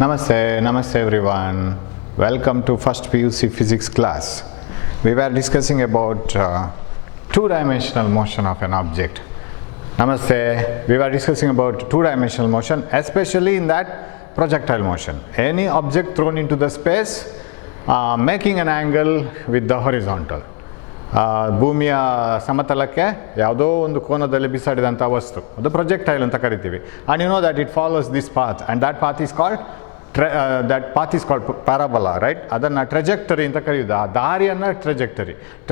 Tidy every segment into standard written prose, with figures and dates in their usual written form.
Namaste everyone. Welcome to first PUC physics class. We were discussing about two-dimensional motion of an object. Namaste. We were discussing about two-dimensional motion, especially in that projectile motion. Any object thrown into the space making an angle with the horizontal. ಭೂಮಿಯ ಸಮತಲಕ್ಕೆ ಯಾವುದೋ ಒಂದು ಕೋನದಲ್ಲಿ ಬಿಸಾಡಿದಂಥ ವಸ್ತು ಅದು projectile ಅಂತ ಕರಿತೀವಿ. And you know that it follows this path and that path is called parabola, right? ಅದನ್ನು ಟ್ರೆಜೆಕ್ಟರಿ ಅಂತ ಕರೆಯೋದು. ಆ ದಾರಿಯನ್ನು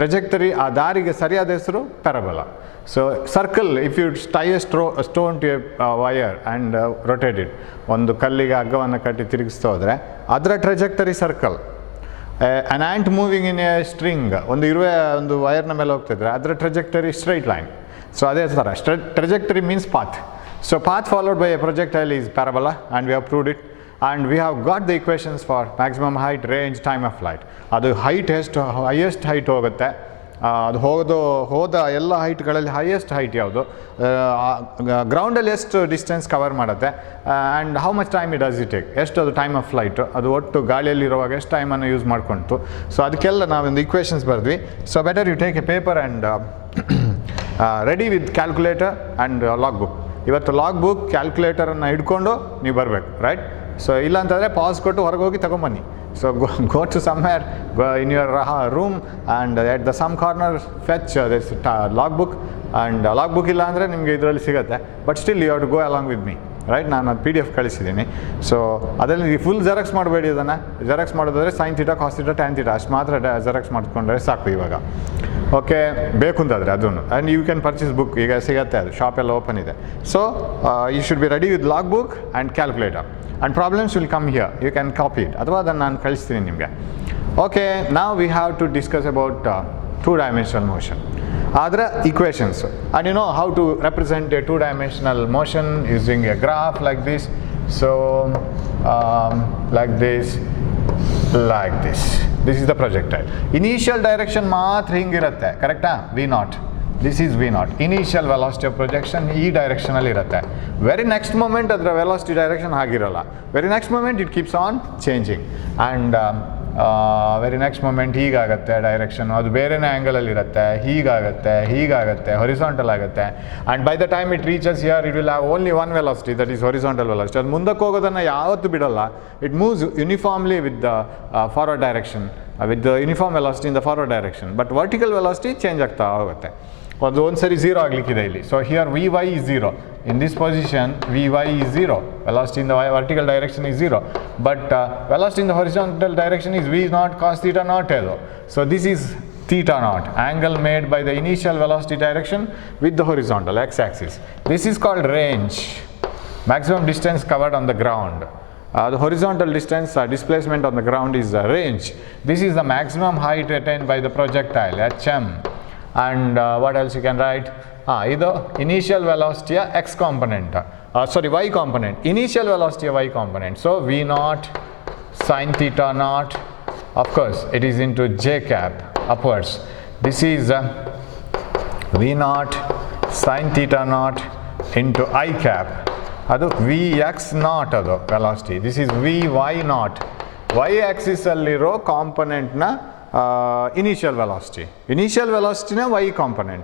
ಟ್ರೆಜೆಕ್ಟರಿ ಆ ದಾರಿಗೆ ಸರಿಯಾದ ಹೆಸರು parabola. So circle, if you tie a stone to a wire and rotate it, ಒಂದು ಕಲ್ಲಿಗೆ ಹಗ್ಗವನ್ನು ಕಟ್ಟಿ ತಿರುಗಿಸ್ತಾ ಹೋದರೆ ಅದರ trajectory circle. an ant moving in a string, ಒಂದು ಇರುವೆ ಒಂದು ವೈರ್ನ ಮೇಲೆ ಹೋಗ್ತಿದ್ರೆ ಅದರ ಟ್ರೆಜೆಕ್ಟರಿ ಸ್ಟ್ರೈಟ್ ಲೈನ್. ಸೊ ಅದೇ ಥರ trajectory means path. So path followed by a projectile is parabola, and we have proved it, and we have got the equations for maximum height, range, time of flight. ಅದು height ಎಷ್ಟು highest height ಹೋಗುತ್ತೆ, ಅದು ಹೋದ ಎಲ್ಲ ಹೈಟ್ಗಳಲ್ಲಿ highest height ಯಾವುದು, ಗ್ರೌಂಡಲ್ಲಿ ಎಷ್ಟು distance cover ಮಾಡುತ್ತೆ, and how much time it does it take, ಎಷ್ಟು ಅದು ಟೈಮ್ ಆಫ್ ಫ್ಲೈಟು, ಅದು ಒಟ್ಟು ಗಾಳಿಯಲ್ಲಿರುವಾಗ ಎಷ್ಟು ಟೈಮನ್ನು ಯೂಸ್ ಮಾಡ್ಕೊಳ್ತು. ಸೊ ಅದಕ್ಕೆಲ್ಲ ನಾವೊಂದು ಇಕ್ವೇಷನ್ಸ್ ಬರೆದ್ವಿ. So better you take a paper and ready with calculator and log book. ಇವತ್ತು ಲಾಗ್ ಬುಕ್ ಕ್ಯಾಲ್ಕುಲೇಟರನ್ನು ಹಿಡ್ಕೊಂಡು ನೀವು ಬರಬೇಕು, ರೈಟ್? ಸೊ ಇಲ್ಲಾಂತಂದರೆ ಪಾಸ್ ಕೊಟ್ಟು ಹೊರಗೆ ಹೋಗಿ ತೊಗೊಂಬನ್ನಿ. So go to somewhere, go in your room, and at the some corner fetch this logbook, and logbook illa andre nimge idralli sigate, but still you have to go along with me, right? ನಾನು PDF ಕಳಿಸಿದ್ದೀನಿ. So ಅದರಲ್ಲಿ full xerox ಮಾಡಬೇಡಿ. ಅದನ್ನು xerox ಮಾಡೋದಾದರೆ sin θ cos θ tan θ ಅಷ್ಟು ಮಾತ್ರ xerox ಮಾಡಿಕೊಂಡ್ರೆ ಸಾಕು ಇವಾಗ. ಓಕೆ, ಬೇಕು ಅಂತಂದರೆ ಅದನ್ನು, and you can purchase book, ಈಗ ಸಿಗುತ್ತೆ, ಅದು ಶಾಪ್ ಎಲ್ಲ ಓಪನ್ ಇದೆ. So you should be ready with log book and calculator. And problems will come here. You can copy it. ಅಥವಾ ಅದನ್ನು ನಾನು ಕಳಿಸ್ತೀನಿ ನಿಮಗೆ. ಓಕೆ, ನಾವು we have to discuss about two-dimensional motion. ಅದರ equations. And you know how to represent a two-dimensional motion using a graph like this. So like this. This is the projectile. Initial direction ಮಾತ್ರ ಹಿಂಗಿರುತ್ತೆ, ಕರೆಕ್ಟಾ? V0. This is V0, initial velocity of projection ಈ ಡೈರೆಕ್ಷನಲ್ಲಿ ಇರುತ್ತೆ. Very next moment ಅದರ velocity direction ಆಗಿರಲ್ಲ. Very next moment it keeps on changing, and very next moment ಹೀಗಾಗುತ್ತೆ direction, ಅದು ಬೇರೆನೇ ಆ್ಯಂಗಲಲ್ಲಿರುತ್ತೆ, ಹೀಗಾಗುತ್ತೆ, ಹೊರಿಸಾಂಟಲ್ ಆಗುತ್ತೆ. And by the time it reaches here it will have only one velocity, that is horizontal velocity. ಅದು ಮುಂದಕ್ಕೆ ಹೋಗೋದನ್ನು ಯಾವತ್ತೂ ಬಿಡಲ್ಲ. It moves uniformly with the forward direction, with the uniform velocity in the forward direction. But vertical velocity change ಆಗ್ತಾ ಹೋಗುತ್ತೆ. ಅದು ಒಂದು ಸರಿ ಝೀರೋ ಆಗಲಿಕ್ಕಿದೆ ಇಲ್ಲಿ. So here Vy is 0. In this position Vy is 0. Velocity in the vertical direction is 0. But velocity in the horizontal direction is V0 cos θ naught. So this is θ naught, angle made by the initial velocity direction with the horizontal x-axis. This is called range, maximum distance covered on the ground. The horizontal distance displacement on the ground is range. This is the maximum height attained by the projectile, hm. And what else you can write? Either initial velocity x component, y component, initial velocity y component. So V0 sin θ naught, of course it is into j cap upwards. This is V0 sin θ naught into I cap. ಅದು Vx naught ಅದು velocity. This is Vy naught. Y axis ಅಲ್ಲಿರೋ ಕಾಂಪೊನೆಂಟ್ನ initial velocity ನ y component,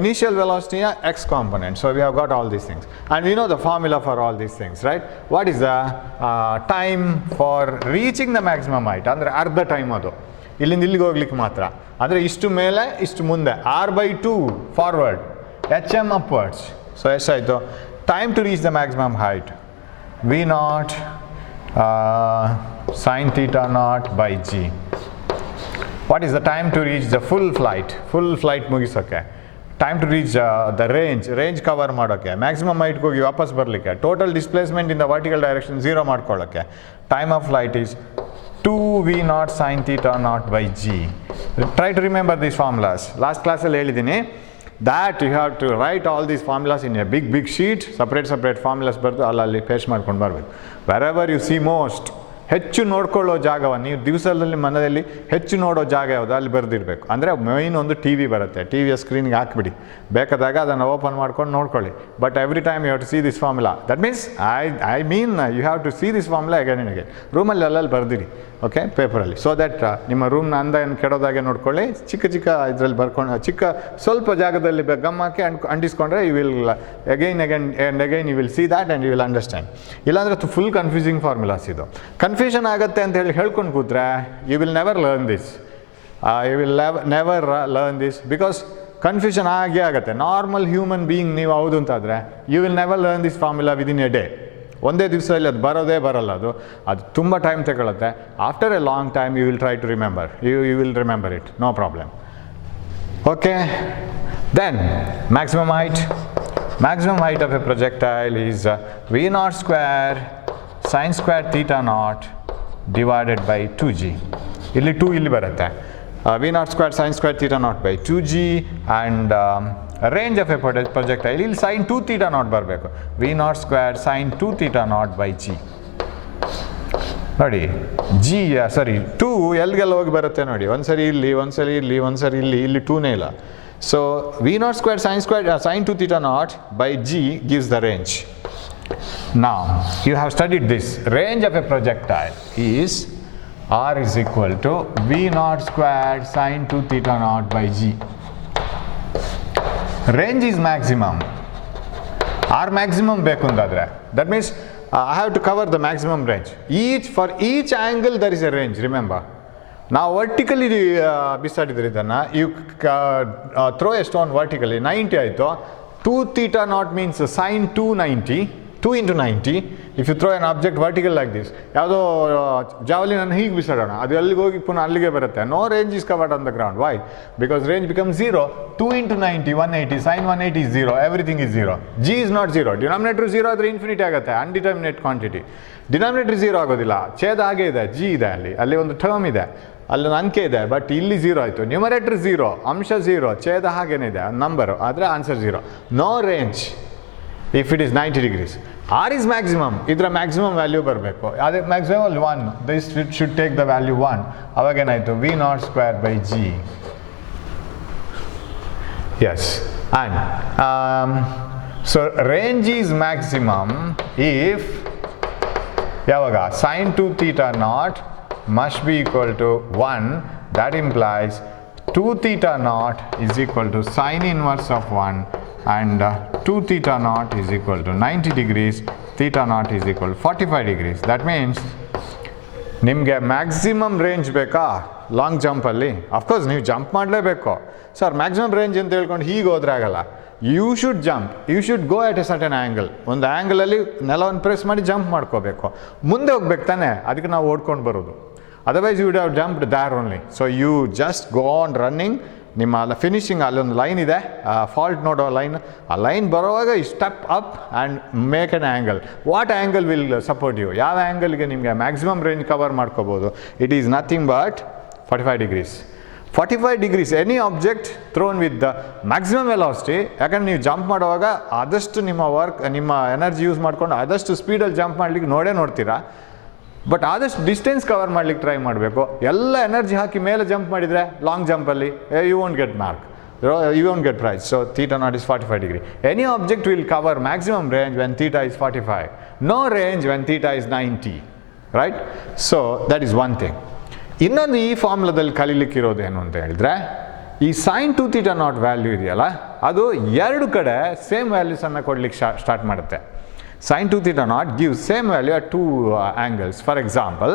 initial velocity ನ x component. So we have got all these things, and we know the formula for all these things, right? What is the time for reaching the maximum height? ಅಂದರೆ ಅರ್ಧ time ಅದು ಇಲ್ಲಿಂದ ಇಲ್ಲಿಗೆ ಹೋಗ್ಲಿಕ್ಕೆ ಮಾತ್ರ. ಅಂದರೆ ಇಷ್ಟು ಮೇಲೆ ಇಷ್ಟು ಮುಂದೆ, r/2 forward, hm upwards. So ಎಷ್ಟಾಯಿತು? Time to reach the maximum height V0 sin θ naught by g. What is the time to reach the full flight ಮುಗಿಸೋಕ್ಕೆ? Time to reach the range cover ಮಾಡೋಕ್ಕೆ, maximum ಹೈಟ್ಗೆ ಹೋಗಿ ವಾಪಸ್ ಬರಲಿಕ್ಕೆ, total displacement in the vertical direction 0 ಮಾಡ್ಕೊಳ್ಳೋಕ್ಕೆ, time of flight is 2V0 sin θ naught by g. Try to remember these formulas. Last ಕ್ಲಾಸಲ್ಲಿ ಹೇಳಿದ್ದೀನಿ that you have to write all these formulas in a big sheet, separate formulas ಬರೆದು ಅಲ್ಲಿ paste ಮಾಡ್ಕೊಂಡು ಬರಬೇಕು. Wherever you see most ಹೆಚ್ಚು ನೋಡ್ಕೊಳ್ಳೋ ಜಾಗವನ್ನು ನೀವು ದಿವಸದಲ್ಲಿ ಮನೆಯಲ್ಲಿ ಹೆಚ್ಚು ನೋಡೋ ಜಾಗ ಯಾವುದು ಅಲ್ಲಿ ಬರೆದಿರಬೇಕು. ಅಂದರೆ ಮೈನ್ ಒಂದು ಟಿ ವಿ ಬರುತ್ತೆ, ಟಿ ವಿಯ ಸ್ಕ್ರೀನ್ಗೆ ಹಾಕ್ಬಿಡಿ, ಬೇಕಾದಾಗ ಅದನ್ನು ಓಪನ್ ಮಾಡ್ಕೊಂಡು ನೋಡ್ಕೊಳ್ಳಿ. But every time you have to see this formula. That means I mean you have to see this formula again and again. ರೂಮಲ್ಲಿ ಅಲ್ಲಲ್ಲಿ ಬರೆದಿರಿ, ಓಕೆ, ಪೇಪರಲ್ಲಿ. ಸೊ ದಟ್ ನಿಮ್ಮ ರೂಮ್ನ ಅಂದ ಏನು ಕೆಡೋದಾಗೆ ನೋಡ್ಕೊಳ್ಳಿ. ಚಿಕ್ಕ ಚಿಕ್ಕ ಇದರಲ್ಲಿ ಬರ್ಕೊಂಡು ಚಿಕ್ಕ ಸ್ವಲ್ಪ ಜಾಗದಲ್ಲಿ ಗಮ್ ಹಾಕಿ ಅಂಟಿಸ್ಕೊಂಡ್ರೆ you will again and again you will see that and you will understand. ಇಲ್ಲಾಂದರೆ ಫುಲ್ ಕನ್ಫ್ಯೂಸಿಂಗ್ ಫಾರ್ಮುಲಾಸ್ ಇದು. ಕನ್ಫ್ಯೂಷನ್ ಆಗುತ್ತೆ ಅಂತ ಹೇಳಿ ಹೇಳ್ಕೊಂಡು ಕೂತ್ರೆ you will never learn this. You will never learn this because confusion ಆಗೇ ಆಗುತ್ತೆ. ನಾರ್ಮಲ್ ಹ್ಯೂಮನ್ ಬೀಯಿಂಗ್ ನೀವು ಹೌದು ಅಂತಾದರೆ you will never learn this formula within a day. ಒಂದೇ ದಿವಸದಲ್ಲಿ ಅದು ಬರೋದೇ ಬರಲ್ಲ. ಅದು ತುಂಬ ಟೈಮ್ ತಗೊಳುತ್ತೆ. After A long time you will try to remember. You will remember it, no problem. Okay, then maximum height. Maximum height of a projectile is v naught square sin square theta naught divided by 2g. ಇಲ್ಲಿ 2 ಇಲ್ಲಿ ಬರುತ್ತೆ. v naught square sin square theta naught by 2g and range of a projectile ಇಲ್ಲಿ sin 2 theta naught ಬರಬೇಕು. v naught square sin 2 theta naught by g. ನೋಡಿ g ಸಾರಿ 2 ಎಲ್ಲಿಗೆಲ್ಲ ಹೋಗಿ ಬರುತ್ತೆ ನೋಡಿ. ಒಂದ್ಸರಿ ಇಲ್ಲಿ, ಒಂದ್ಸರಿ ಇಲ್ಲಿ, ಒಂದ್ಸರಿ ಇಲ್ಲಿ 2ನೇ ಇಲ್ಲ. So v naught square sin 2 theta naught by g gives the range. Now you have studied this. Range of a projectile is r is equal to v naught square sin 2 theta naught by g. Range is maximum. R maximum beku antadre. That means I have to cover the maximum range. For each angle there is a range, remember. ನಾವು vertically ಬಿಸಾಡಿದ್ರೆ ಇದನ್ನು you throw a stone vertically 90 ಆಯಿತು. 2 theta naught means sin 290, 2 into 90. If you throw an object vertical like this, ಯಾವುದೋ ಜಾವಲಿನನ್ನು ಹೀಗೆ ಬಿಸಾಡೋಣ, ಅದು ಎಲ್ಲಿಗೆ ಹೋಗಿ ಪುನಃ ಅಲ್ಲಿಗೆ ಬರುತ್ತೆ. No range is covered on the ground. Why? Because range become 0. 2 into 90 180, sin 180 is 0, everything is 0. g is not 0. Denominator 0 ಆದರೆ ಇನ್ಫಿನಿಟಿ ಆಗುತ್ತೆ, ಅನ್ಡಿಟರ್ಮಿನೇಟ್ ಕ್ವಾಂಟಿಟಿ. ಡಿನಾಮಿನೇಟರ್ 0 ಆಗೋದಿಲ್ಲ, ಛೇದ ಹಾಗೆ ಇದೆ, g ಇದೆ, ಅಲ್ಲಿ ಒಂದು ಟರ್ಮ್ ಇದೆ, ಅಲ್ಲೊಂದು ಅಂಕೆ ಇದೆ, ಬಟ್ ಇಲ್ಲಿ 0 ಆಯಿತು. ನ್ಯೂಮರೇಟರ್ 0, ಅಂಶ 0, ಛೇದ ಹಾಗೇನಿದೆ ನಂಬರು, ಆದರೆ answer 0. No range if it is 90 degrees. R is maximum, ಇದರ ಮ್ಯಾಕ್ಸಿಮಮ್ ವ್ಯಾಲ್ಯೂ ಬರಬೇಕು. ಅದೇ ಮ್ಯಾಕ್ಸಿಮಮ್ ಅಲ್ಲಿ 1, this should take the value 1. ಅವಾಗೇನಾಯಿತು v naught square by g. Yes, and so range is maximum if ಯಾವಾಗ sin 2 theta naught must be equal to 1. That implies 2 theta naught is equal to sin inverse of 1 and 2 theta naught is equal to 90 degrees, theta naught is equal to 45 degrees. That means ನಿಮಗೆ maximum range ಬೇಕಾ long ಜಂಪಲ್ಲಿ? Of course ನೀವು jump ಮಾಡಲೇಬೇಕು. Sir maximum range ಅಂತ ಹೇಳ್ಕೊಂಡು ಹೀಗೆ ಹೋದ್ರೆ ಆಗಲ್ಲ. You should jump, you should go at a certain angle. ಒಂದು ಆ್ಯಂಗಲಲ್ಲಿ ನೆಲವನ್ನು ಪ್ರೆಸ್ ಮಾಡಿ ಜಂಪ್ ಮಾಡ್ಕೋಬೇಕು. ಮುಂದೆ ಹೋಗ್ಬೇಕು ತಾನೆ, ಅದಕ್ಕೆ ನಾವು ಓಡ್ಕೊಂಡು ಬರೋದು. Otherwise you would have jumped there only. So you just go on running. ನಿಮ್ಮ ಫಿನಿಶಿಂಗ್ ಅಲ್ಲೊಂದು ಲೈನ್ ಇದೆ, ಫಾಲ್ಟ್ ನೋಡೋ ಲೈನ್. ಆ ಲೈನ್ ಬರೋವಾಗ you step up and make an angle. What angle will support you? ಯಾವ ಆ್ಯಂಗಲ್ಗೆ ನಿಮಗೆ ಮ್ಯಾಕ್ಸಿಮಮ್ ರೇಂಜ್ ಕವರ್ ಮಾಡ್ಕೋಬೋದು? It is nothing but 45 degrees. 45 degrees any object thrown with the maximum velocity. ಯಾಕಂದ್ರೆ ನೀವು jump ಮಾಡುವಾಗ ಆದಷ್ಟು ನಿಮ್ಮ ಎನರ್ಜಿ ಯೂಸ್ ಮಾಡ್ಕೊಂಡು ಆದಷ್ಟು ಸ್ಪೀಡಲ್ಲಿ ಜಂಪ್ ಮಾಡಲಿಕ್ಕೆ ನೋಡ್ತೀರಾ. ಬಟ್ ಆದಷ್ಟು ಡಿಸ್ಟೆನ್ಸ್ ಕವರ್ ಮಾಡ್ಲಿಕ್ಕೆ ಟ್ರೈ ಮಾಡಬೇಕು. ಎಲ್ಲ ಎನರ್ಜಿ ಹಾಕಿ ಮೇಲೆ ಜಂಪ್ ಮಾಡಿದರೆ ಲಾಂಗ್ ಜಂಪಲ್ಲಿ you won't get mark, you won't get prize. So theta naught is 45 degree. Any object will cover maximum range when theta is 45. No range when theta is 90. Right? So that is one thing. ಇನ್ನೊಂದು ಈ ಫಾರ್ಮುಲಾದಲ್ಲಿ ಕಲೀಲಿಕ್ಕಿರೋದು ಏನು ಅಂತ ಹೇಳಿದ್ರೆ, ಈ sin 2 theta naught value ಇದೆಯಲ್ಲ, ಅದು ಎರಡು ಕಡೆ ಸೇಮ್ ವ್ಯಾಲ್ಯೂಸನ್ನು ಕೊಡ್ಲಿಕ್ಕೆ ಸ್ಟಾರ್ಟ್ ಮಾಡುತ್ತೆ. Sin 2 theta naught gives same value at two angles. For example,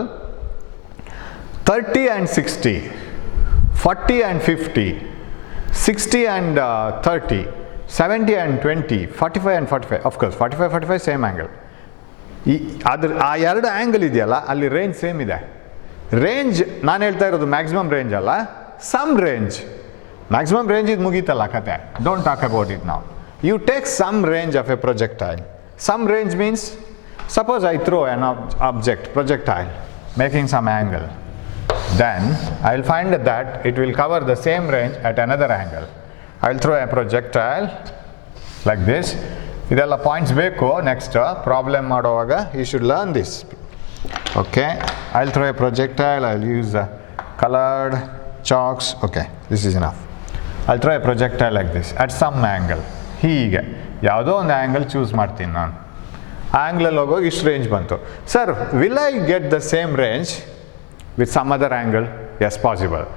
30 and 60, 40 and 50, 60 and 30, 70 and 20, 45 and 45. Of course, 45 same angle. ಆ ಎರಡು ಆ್ಯಂಗಲ್ ಇದೆಯಲ್ಲ, ಅಲ್ಲಿ ರೇಂಜ್ ಸೇಮ್ ಇದೆ. ರೇಂಜ್ ನಾನು ಹೇಳ್ತಾ ಇರೋದು ಮ್ಯಾಕ್ಸಿಮಮ್ ರೇಂಜ್ ಅಲ್ಲ, ಸಮ್ ರೇಂಜ್. ಮ್ಯಾಕ್ಸಿಮಮ್ ರೇಂಜ್ ಇದು ಮುಗೀತಲ್ಲ ಕತೆ. ಡೋಂಟ್ ಟಾಕ್ ಅಬೌಟ್ ಇಟ್ ನಾವು. You take some range of a projectile. Some range means, suppose I throw an projectile, making some angle. Then I will find that it will cover the same range at another angle. I will throw a projectile like this. ಇದೆಲ್ಲ points ಬೇಕು next problem ಮಾಡುವಾಗ. You should learn this. Okay, I'll throw a projectile, I'll use colored chalks. Okay, this is enough. I'll throw a projectile like this at some angle. ಹೀಗೆ ಯಾವುದೋ ಒಂದು angle choose ಮಾಡ್ತೀನಿ ನಾನು. ಆ್ಯಂಗ್ಲಲ್ಲಿ ಹೋಗೋಗಿ ಇಷ್ಟು range ಬಂತು. Sir, will I get the same range with some other angle? Yes, possible.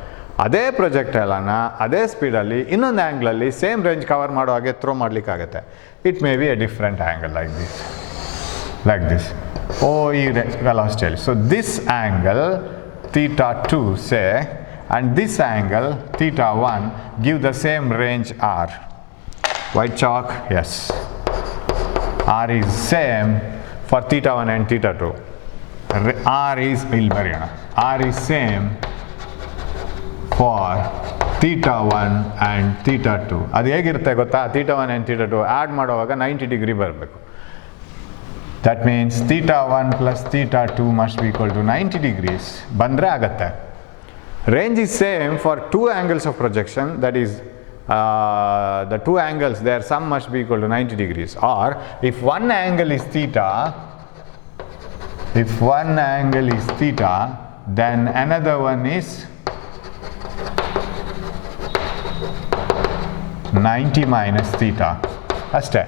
ಅದೇ ಪ್ರೊಜೆಕ್ಟೈಲನ್ನು ಅದೇ ಸ್ಪೀಡಲ್ಲಿ ಇನ್ನೊಂದು ಆ್ಯಂಗ್ಲಲ್ಲಿ ಸೇಮ್ ರೇಂಜ್ ಕವರ್ ಮಾಡೋ ಹಾಗೆ ಥ್ರೋ ಮಾಡಲಿಕ್ಕಾಗತ್ತೆ. It may be a different angle like this. ಈ ವೆಲಾಸಿಟಿಯಲ್ಲಿ. So this angle θ2 say, and this angle θ1 give the same range R. White chalk? Yes. R is same for θ1 and θ2. R is R is same for θ1 and θ2. ಅದು ಹೇಗಿರುತ್ತೆ ಗೊತ್ತಾ? θ1 and θ2 add ಮಾಡುವಾಗ 90 degree ಬರಬೇಕು. That means θ1 plus θ2 must be equal to 90 degrees. ಬಂದರೆ ಆಗತ್ತೆ. Range is same for two angles of projection, that is the two angles, their sum must be equal to 90 degrees. Or if one angle is theta, then another one is 90 minus theta. ಅಷ್ಟೇ.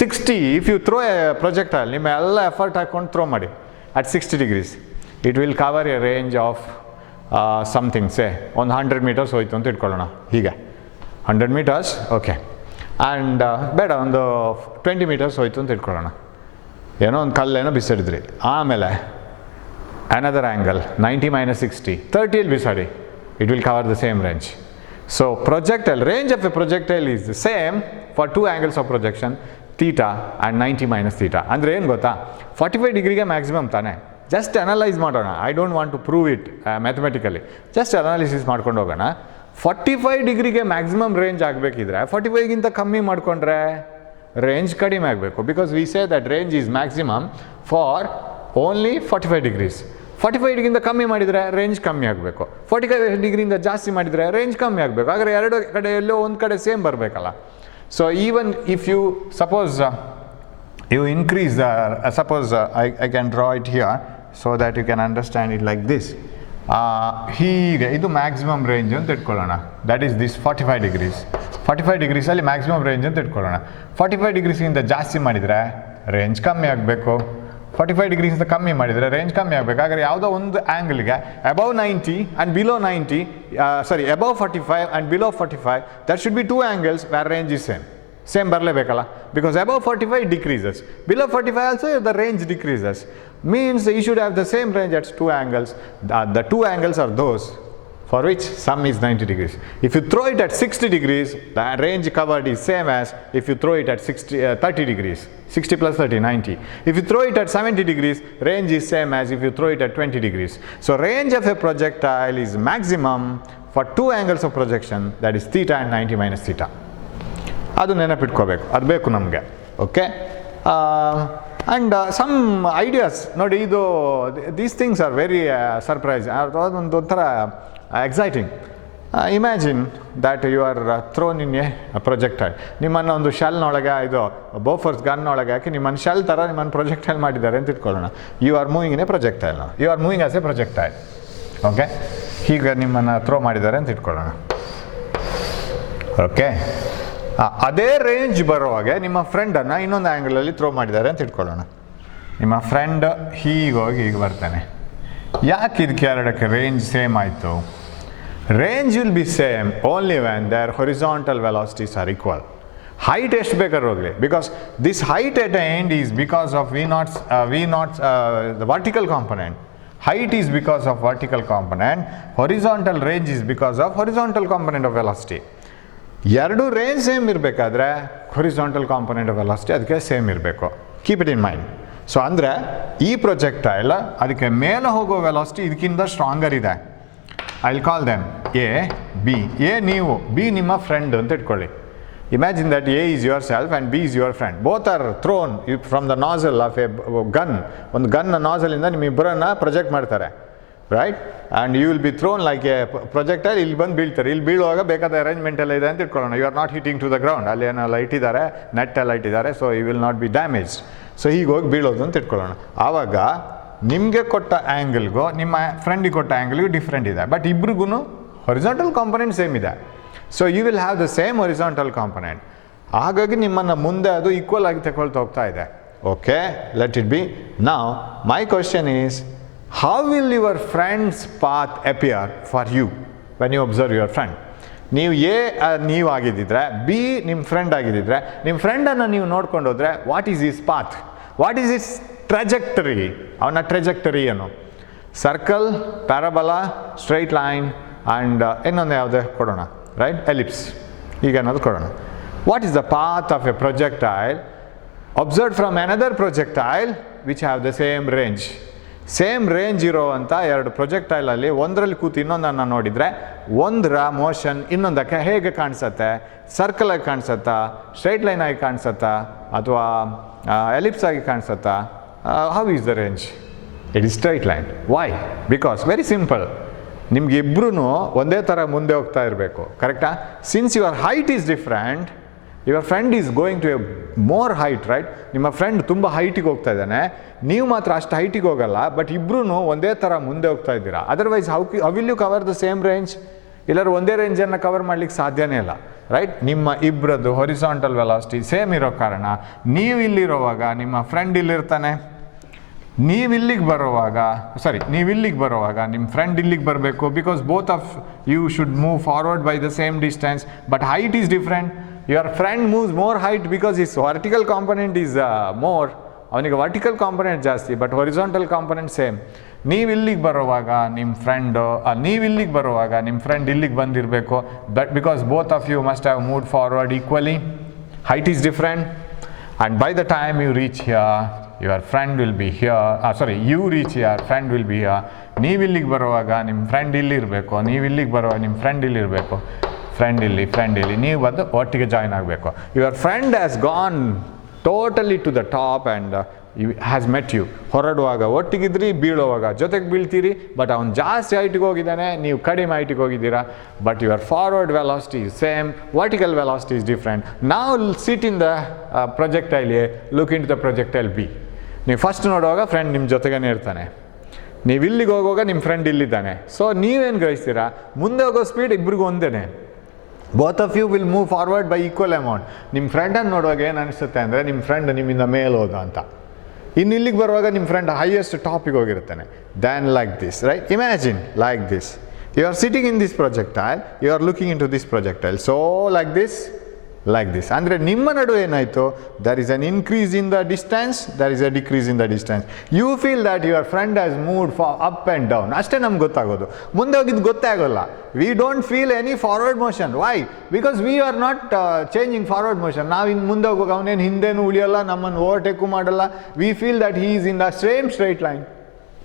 60, if you throw a projectile, ನಿಮ್ಮ ಎಲ್ಲ effort ಹಾಕೊಂಡು throw ಮಾಡಿ at 60 degrees, it will cover a range of something, say ಒಂದು 100 meters ಹೋಯ್ತು ಅಂತ ಇಟ್ಕೊಳ್ಳೋಣ. ಹೀಗೆ 100 meters, ಓಕೆ. ಆ್ಯಂಡ್ ಬೇಡ, ಒಂದು 20 meters ಹೋಯ್ತು ಅಂತ ಇಟ್ಕೊಳ್ಳೋಣ. ಏನೋ ಒಂದು ಕಲ್ಲೇನೋ ಬಿಸಾಡಿದ್ರಿ. ಆಮೇಲೆ another angle 90 minus 60, 30 ಬಿಸಾಡಿ, it will cover the same range. So projectile, range of a projectile is the same for two angles of projection, theta and 90 minus theta. ಅಂದರೆ ಏನು ಗೊತ್ತಾ? 45 ಡಿಗ್ರಿಗೆ ಮ್ಯಾಕ್ಸಿಮಮ್ ತಾನೆ. ಜಸ್ಟ್ ಅನಲೈಸ್ ಮಾಡೋಣ. I don't want to prove it mathematically, just analysis ಮಾಡ್ಕೊಂಡು ಹೋಗೋಣ. 45 ಡಿಗ್ರಿಗೆ maximum range ಆಗಬೇಕಿದ್ರೆ 45ಗಿಂತ ಕಮ್ಮಿ ಮಾಡಿಕೊಂಡ್ರೆ ರೇಂಜ್ ಕಡಿಮೆ ಆಗಬೇಕು. Because we say that range is maximum for only 45 degrees. 45 ಡಿಗ್ರಿಯಿಂದ ಕಮ್ಮಿ ಮಾಡಿದರೆ ರೇಂಜ್ ಕಮ್ಮಿ ಆಗಬೇಕು. 45 ಡಿಗ್ರಿಯಿಂದ ಜಾಸ್ತಿ ಮಾಡಿದರೆ ರೇಂಜ್ ಕಮ್ಮಿ ಆಗಬೇಕು. ಹಾಗಾದರೆ ಎರಡು ಕಡೆಯಲ್ಲೂ ಒಂದು ಕಡೆ ಸೇಮ್ ಬರಬೇಕಲ್ಲ. So even if you suppose you increase the suppose I can draw it here so that you can understand it like this. ಹೀಗೆ ಇದು ಮ್ಯಾಕ್ಸಿಮಮ್ ರೇಂಜ್ ಅಂತ ಇಟ್ಕೊಳ್ಳೋಣ. That is this 45 degrees. 45 ಡಿಗ್ರೀಸಲ್ಲಿ ಮ್ಯಾಕ್ಸಿಮಮ್ ರೇಂಜ್ ಅಂತ ಇಟ್ಕೊಳ್ಳೋಣ. 45 ಡಿಗ್ರೀಸಿಂದ ಜಾಸ್ತಿ ಮಾಡಿದರೆ ರೇಂಜ್ ಕಮ್ಮಿ ಆಗಬೇಕು. 45 ಡಿಗ್ರೀಸಿಂದ ಕಮ್ಮಿ ಮಾಡಿದರೆ ರೇಂಜ್ ಕಮ್ಮಿ ಆಗಬೇಕು. ಹಾಗಾದರೆ ಯಾವುದೋ ಒಂದು ಆ್ಯಂಗಲ್ಗೆ above 90 and below 90, above 45 and below 45, that should be two angles where range is same ಬರಲೇಬೇಕಲ್ಲ. Because above 45 decreases, below 45 also the range decreases. Means you should have the same range at two angles. The two angles are those for which sum is 90 degrees. If you throw it at 60 degrees, the range covered is same as if you throw it at 30 degrees. 60 plus 30, 90. If you throw it at 70 degrees, range is same as if you throw it at 20 degrees. So range of a projectile is maximum for two angles of projection, that is theta and 90 minus theta. ಅದು ನೆನಪಿಟ್ಕೋಬೇಕು, ಅದು ಬೇಕು ನಮಗೆ. Okay. And some ideas ನೋಡಿ, ಇದು these things are very surprise, ಅದೊಂದು ಒಂಥರ exciting. Imagine that you are thrown in a projectile. ನಿಮ್ಮನ್ನು ಒಂದು ಶೆಲ್ನೊಳಗೆ, ಇದು ಬೋಫರ್ಸ್ ಗನ್ನೊಳಗೆ ಹಾಕಿ ನಿಮ್ಮನ್ನು ಶೆಲ್ ಥರ ನಿಮ್ಮನ್ನು ಪ್ರೊಜೆಕ್ಟೈಲ್ ಮಾಡಿದ್ದಾರೆ ಅಂತ ಇಟ್ಕೊಳ್ಳೋಣ. You are moving in a projectile, you are moving as a projectile. Okay. ಹೀಗೆ ನಿಮ್ಮನ್ನು ಥ್ರೋ ಮಾಡಿದ್ದಾರೆ ಅಂತ ಇಟ್ಕೊಳ್ಳೋಣ. ಓಕೆ. ಅದೇ ರೇಂಜ್ ಬರೋವಾಗೆ ನಿಮ್ಮ ಫ್ರೆಂಡನ್ನು ಇನ್ನೊಂದು ಆ್ಯಂಗಲಲ್ಲಿ ಥ್ರೋ ಮಾಡಿದ್ದಾರೆ ಅಂತ ಇಟ್ಕೊಳ್ಳೋಣ. ನಿಮ್ಮ ಫ್ರೆಂಡ್ ಹೀಗೋಗಿ ಹೀಗೆ ಬರ್ತಾನೆ. ಯಾಕೆ ಇದಕ್ಕೆ ಎರಡಕ್ಕೆ ರೇಂಜ್ ಸೇಮ್ ಆಯಿತು? Range will be same only when their horizontal velocities are equal. Height ಎಷ್ಟು ಬೇಕಾದ್ರೂ ಹೋಗಲಿ, because this height at end is because of V naught the vertical component. Height is because of vertical component, horizontal range is because of horizontal component of velocity. ಎರಡು range same ಇರಬೇಕಾದ್ರೆ horizontal component of velocity ಅದಕ್ಕೆ same ಇರಬೇಕು. Keep it in mind. So ಅಂದರೆ ಈ projectile ಅದಕ್ಕೆ ಮೇಲೆ ಹೋಗೋ velocity ಇದಕ್ಕಿಂತ ಸ್ಟ್ರಾಂಗರ್ ಇದೆ. I will call them A, B. A ನೀವು, ಬಿ ನಿಮ್ಮ ಫ್ರೆಂಡ್ ಅಂತ ಇಟ್ಕೊಳ್ಳಿ. Imagine that A is yourself and B is your friend. Both are thrown from the nozzle of a gun. ಒಂದು ಗನ್ನ ನಾಸಲಿಂದ ನಿಮ್ಮಿಬ್ಬರನ್ನ ಪ್ರೊಜೆಕ್ಟ್ ಮಾಡ್ತಾರೆ, right? And you will be thrown like a projectile. ಇಲ್ಲಿ ಬಂದು ಬೀಳ್ತಾರೆ. ಇಲ್ಲಿ ಬೀಳುವಾಗ ಬೇಕಾದ ಅರೇಂಜ್ಮೆಂಟ್ ಎಲ್ಲ ಇದೆ ಅಂತ ಇಟ್ಕೊಳ್ಳೋಣ. You are not hitting to the ground. ಅಲ್ಲಿ ಏನೆಲ್ಲ ಇಟ್ಟಿದ್ದಾರೆ, ನೆಟ್ ಎಲ್ಲ ಇಟ್ಟಿದ್ದಾರೆ. So you will not be damage. So ಹೀಗೆ ಹೋಗಿ ಬೀಳೋದು ಅಂತ ಇಟ್ಕೊಳ್ಳೋಣ. ಆವಾಗ ನಿಮಗೆ ಕೊಟ್ಟ ಆ್ಯಂಗಲ್ಗೂ ನಿಮ್ಮ ಫ್ರೆಂಡಿಗೆ ಕೊಟ್ಟ ಆ್ಯಂಗಲ್ಗೂ ಡಿಫ್ರೆಂಟ್ ಇದೆ, ಬಟ್ ಇಬ್ರಿಗೂ ಹೊರಿಸಾಂಟಲ್ ಕಾಂಪೊನೆಂಟ್ ಸೇಮ್ ಇದೆ. So you will have the same horizontal component. ಹಾಗಾಗಿ ನಿಮ್ಮನ್ನು ಮುಂದೆ ಅದು ಈಕ್ವಲ್ ಆಗಿ ತಗೊಳ್ತಾ ಹೋಗ್ತಾ ಇದೆ. Okay, let it be. Now my question is, how will your friend's path appear for you when you observe your friend? ನೀವು ನೀವು ಆಗಿದ್ದಿದ್ರೆ, ಬಿ ನಿಮ್ಮ ಫ್ರೆಂಡ್ ಆಗಿದ್ದಿದ್ರೆ, ನಿಮ್ಮ ಫ್ರೆಂಡನ್ನು ನೀವು ನೋಡ್ಕೊಂಡು ಹೋದರೆ what is is path, what is is trajectory? ಅವನ trajectory ಏನು? Circle, parabola, straight line and ಇನ್ನೊಂದು ಯಾವುದೇ ಕೊಡೋಣ, ರೈಟ್, ಎಲಿಪ್ಸ್, ಈಗ ಅನ್ನೋದು ಕೊಡೋಣ. What is the path of a projectile observed from another projectile which have the same range? Same range ಇರೋವಂಥ ಎರಡು ಪ್ರೊಜೆಕ್ಟೈಲಲ್ಲಿ ಒಂದರಲ್ಲಿ ಕೂತು ಇನ್ನೊಂದನ್ನು ನೋಡಿದರೆ ಒಂದರ ಮೋಷನ್ ಇನ್ನೊಂದಕ್ಕೆ ಹೇಗೆ ಕಾಣಿಸುತ್ತೆ? ಸರ್ಕಲಾಗಿ ಕಾಣಿಸುತ್ತಾ, ಸ್ಟ್ರೈಟ್ ಲೈನ್ ಆಗಿ ಕಾಣಿಸುತ್ತಾ, ಅಥವಾ ಎಲಿಪ್ಸ್ ಆಗಿ ಕಾಣಿಸುತ್ತಾ? How is the range? It is straight line. Why? Because very simple, ನಿಮ್ಗೆ ಇಬ್ಬರೂ ಒಂದೇ ಥರ ಮುಂದೆ ಹೋಗ್ತಾ ಇರಬೇಕು, ಕರೆಕ್ಟಾ? Since your height is different, your friend is going to a more height, right? ನಿಮ್ಮ ಫ್ರೆಂಡ್ ತುಂಬ ಹೈಟಿಗೆ ಹೋಗ್ತಾ ಇದ್ದಾನೆ, ನೀವು ಮಾತ್ರ ಅಷ್ಟು ಹೈಟಿಗೆ ಹೋಗಲ್ಲ, ಬಟ್ ಇಬ್ಬರೂ ಒಂದೇ ಥರ ಮುಂದೆ ಹೋಗ್ತಾ ಇದ್ದೀರಾ. Otherwise how will you cover the same range? ಇಲ್ಲರೂ ಒಂದೇ ರೇಂಜನ್ನು ಕವರ್ ಮಾಡಲಿಕ್ಕೆ ಸಾಧ್ಯನೇ ಇಲ್ಲ, ರೈಟ್? ನಿಮ್ಮ ಇಬ್ಬರದ್ದು ಹೊರಿಸಾಂಟಲ್ ವೆಲಾಸಿಟಿ ಸೇಮ್ ಇರೋ ಕಾರಣ ನೀವು ಇಲ್ಲಿರೋವಾಗ ನಿಮ್ಮ ಫ್ರೆಂಡ್ ಇಲ್ಲಿರ್ತಾನೆ, ನೀವಿಲ್ಲಿಗೆ ಬರೋವಾಗ ನಿಮ್ಮ ಫ್ರೆಂಡ್ ಇಲ್ಲಿಗೆ ಬರಬೇಕು, because both of you should move forward by the same distance, but height is different. Your friend moves more height because is vertical component is more, ಅವನಿಗೆ vertical component ಜಾಸ್ತಿ, ಬಟ್ ಹೊರಿಸಾಂಟಲ್ ಕಾಂಪೊನೆಂಟ್ ಸೇಮ್. ನೀವಿಲ್ಲಿಗೆ ಬರೋವಾಗ ನಿಮ್ಮ friend ಇಲ್ಲಿಗೆ ಬಂದಿರಬೇಕು, but because both of you must have moved forward equally, height is different, and by the time you reach here your friend will be here, you reach here, friend will be here. ನೀವಿಲ್ಲಿಗೆ ಬರುವಾಗ ನಿಮ್ಮ friend ಇಲ್ಲಿರಬೇಕು, ನೀವಿಲ್ಲಿಗೆ ಬರುವಾಗ ನಿಮ್ಮ friend ಇಲ್ಲಿರಬೇಕು, friend ಇಲ್ಲಿ, ನೀವು ಬಂದು ಒಟ್ಟಿಗೆ join ಆಗಬೇಕು. Your friend has gone totally to the top and has met you. ಹೊರಡುವಾಗ ಒಟ್ಟಿಗಿದ್ರಿ, ಬೀಳುವಾಗ ಜೊತೆಗೆ ಬೀಳ್ತೀರಿ, ಬಟ್ ಅವ್ನು ಜಾಸ್ತಿ ಹೈಟಿಗೆ ಹೋಗಿದ್ದಾನೆ, ನೀವು ಕಡಿಮೆ ಹೈಟಿಗೆ ಹೋಗಿದ್ದೀರಾ, but your forward velocity is same, vertical velocity is different. ನಾವು sit in the projectile A, look in to the projectile B. ನೀವು ಫಸ್ಟ್ ನೋಡುವಾಗ ಫ್ರೆಂಡ್ ನಿಮ್ಮ ಜೊತೆಗೇ ಇರ್ತಾನೆ, ನೀವು ಇಲ್ಲಿಗೆ ಹೋಗುವಾಗ ನಿಮ್ಮ ಫ್ರೆಂಡ್ ಇಲ್ಲಿದ್ದಾನೆ. ಸೊ ನೀವೇನು ಗ್ರಹಿಸ್ತೀರಾ? ಮುಂದೆ ಹೋಗೋ ಸ್ಪೀಡ್ ಇಬ್ರಿಗೂ ಒಂದೇ. Both of you will move forward by equal amount. ನಿಮ್ಮ ಫ್ರೆಂಡನ್ನು ನೋಡುವಾಗ ಏನು ಅನಿಸುತ್ತೆ ಅಂದರೆ ನಿಮ್ಮ ಫ್ರೆಂಡ್ ನಿಮ್ಮಿಂದ ಮೇಲೆ ಹೋದ ಅಂತ. ಇನ್ನು ಇಲ್ಲಿಗೆ ಬರುವಾಗ ನಿಮ್ಮ ಫ್ರೆಂಡ್ ಹೈಯೆಸ್ಟ್ ಟಾಪಿಗೆ ಹೋಗಿರ್ತಾನೆ. Then like this, right? Imagine like this, you are sitting in this projectile, you are looking in to this projectile. So like this, ಅಂದರೆ ನಿಮ್ಮ ನಡುವೆ ಏನಾಯಿತು? There is an increase in the distance, there is a decrease in the distance. You feel that your friend has moved up and down. ಅಷ್ಟೇ ನಮ್ಗೆ ಗೊತ್ತಾಗೋದು, ಮುಂದೆ ಹೋಗಿದ್ದು ಗೊತ್ತೇ ಆಗೋಲ್ಲ. We don't feel any forward motion. Why? Because we are not changing forward motion. ನಾವು ಇನ್ನು ಮುಂದೆ ಹೋಗುವಾಗ ಅವನೇನು ಹಿಂದೆನೂ ಉಳಿಯೋಲ್ಲ, ನಮ್ಮನ್ನು ಓವರ್ಟೇಕು ಮಾಡಲ್ಲ. We feel that he is in the same straight line,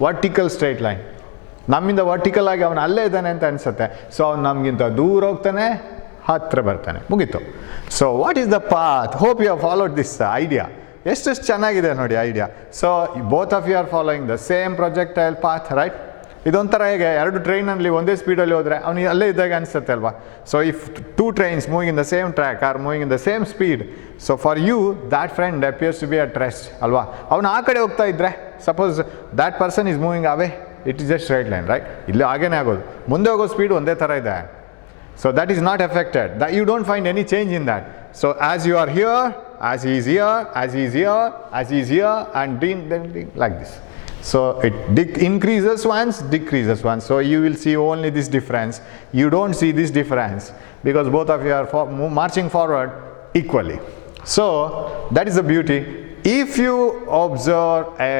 vertical straight line. ನಮ್ಮಿಂದ ವರ್ಟಿಕಲ್ ಆಗಿ ಅವನು ಅಲ್ಲೇ ಇದ್ದಾನೆ ಅಂತ ಅನಿಸುತ್ತೆ. ಸೊ ಅವ್ನು ನಮಗಿಂತ ದೂರ ಹೋಗ್ತಾನೆ, ಹತ್ತಿರ ಬರ್ತಾನೆ, ಮುಗೀತು. So what is the path? Hope you have followed this idea. ಎಷ್ಟು ಚೆನ್ನಾಗಿದೆ ನೋಡಿ idea. So both of you are following the same projectile path, right? ಇದೊಂಥರ ಹೇಗೆ ಎರಡು ಟ್ರೈನಲ್ಲಿ ಒಂದೇ ಸ್ಪೀಡಲ್ಲಿ ಹೋದರೆ ಅವನಿಗೆ ಅಲ್ಲೇ ಇದ್ದಾಗ ಅನಿಸುತ್ತೆ ಅಲ್ವಾ? So if two trains moving in the same track are moving in the same speed, so for you that friend appears to be at rest ಅಲ್ವಾ? ಅವನು ಆ ಕಡೆ ಹೋಗ್ತಾ ಇದ್ದರೆ, suppose that person is moving away, it is a straight line, right? ಇಲ್ಲಿ ಹಾಗೇನೇ ಆಗೋದು, ಮುಂದೆ ಹೋಗೋ ಸ್ಪೀಡ್ ಒಂದೇ ಥರ ಇದೆ. So that is not affected, that you don't find any change in that. So as you are here, as he is here, as he is here, as he is here, and then like this. So it increases once, decreases once. So you will see only this difference. You don't see this difference because both of you are marching forward equally. So that is the beauty. If you observe a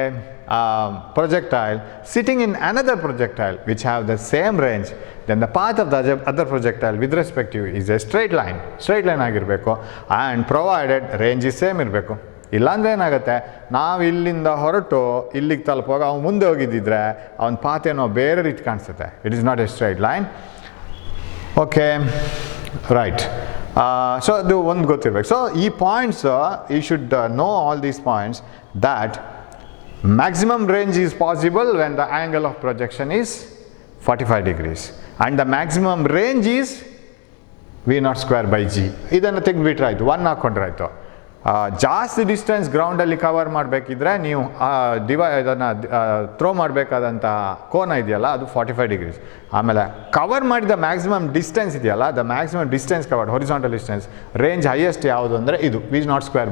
projectile sitting in another projectile which have the same range, then the path of the other projectile with respect to you is a straight line ಆಗಿರಬೇಕು, and provided range is same ಇರಬೇಕು. ಇಲ್ಲಾಂದರೆ ಏನಾಗುತ್ತೆ, ನಾವು ಇಲ್ಲಿಂದ ಹೊರಟು ಇಲ್ಲಿಗೆ ತಲುಪುವಾಗ ಅವ್ನು ಮುಂದೆ ಹೋಗಿದ್ದಿದ್ರೆ ಅವನ ಪಾತ್ ಏನೋ ಬೇರೆ ರೀತಿ ಕಾಣಿಸುತ್ತೆ. It is not a straight line. Okay, right. So ಅದು ಒಂದು ಗೊತ್ತಿರಬೇಕು. ಸೊ ಈ points you should know all these points, that maximum range is possible when the angle of projection is 45 degrees and the maximum range is v naught square by g. ಇದನ್ನು ತೆಗೆದುಬಿಟ್ರಾಯ್ತು, 1 ಹಾಕ್ಕೊಂಡ್ರಾಯ್ತು. ಜಾಸ್ತಿ distance ಗ್ರೌಂಡಲ್ಲಿ cover ಮಾಡಬೇಕಿದ್ರೆ ನೀವು ಇದನ್ನು throw ಮಾಡಬೇಕಾದಂಥ ಕೋನ ಇದೆಯಲ್ಲ ಅದು 45 degrees. ಆಮೇಲೆ cover ಮಾಡಿದ ಮ್ಯಾಕ್ಸಿಮಮ್ ಡಿಸ್ಟೆನ್ಸ್ ಇದೆಯಲ್ಲ, the maximum distance covered horizontal distance range highest ಯಾವುದು ಅಂದರೆ ಇದು V0²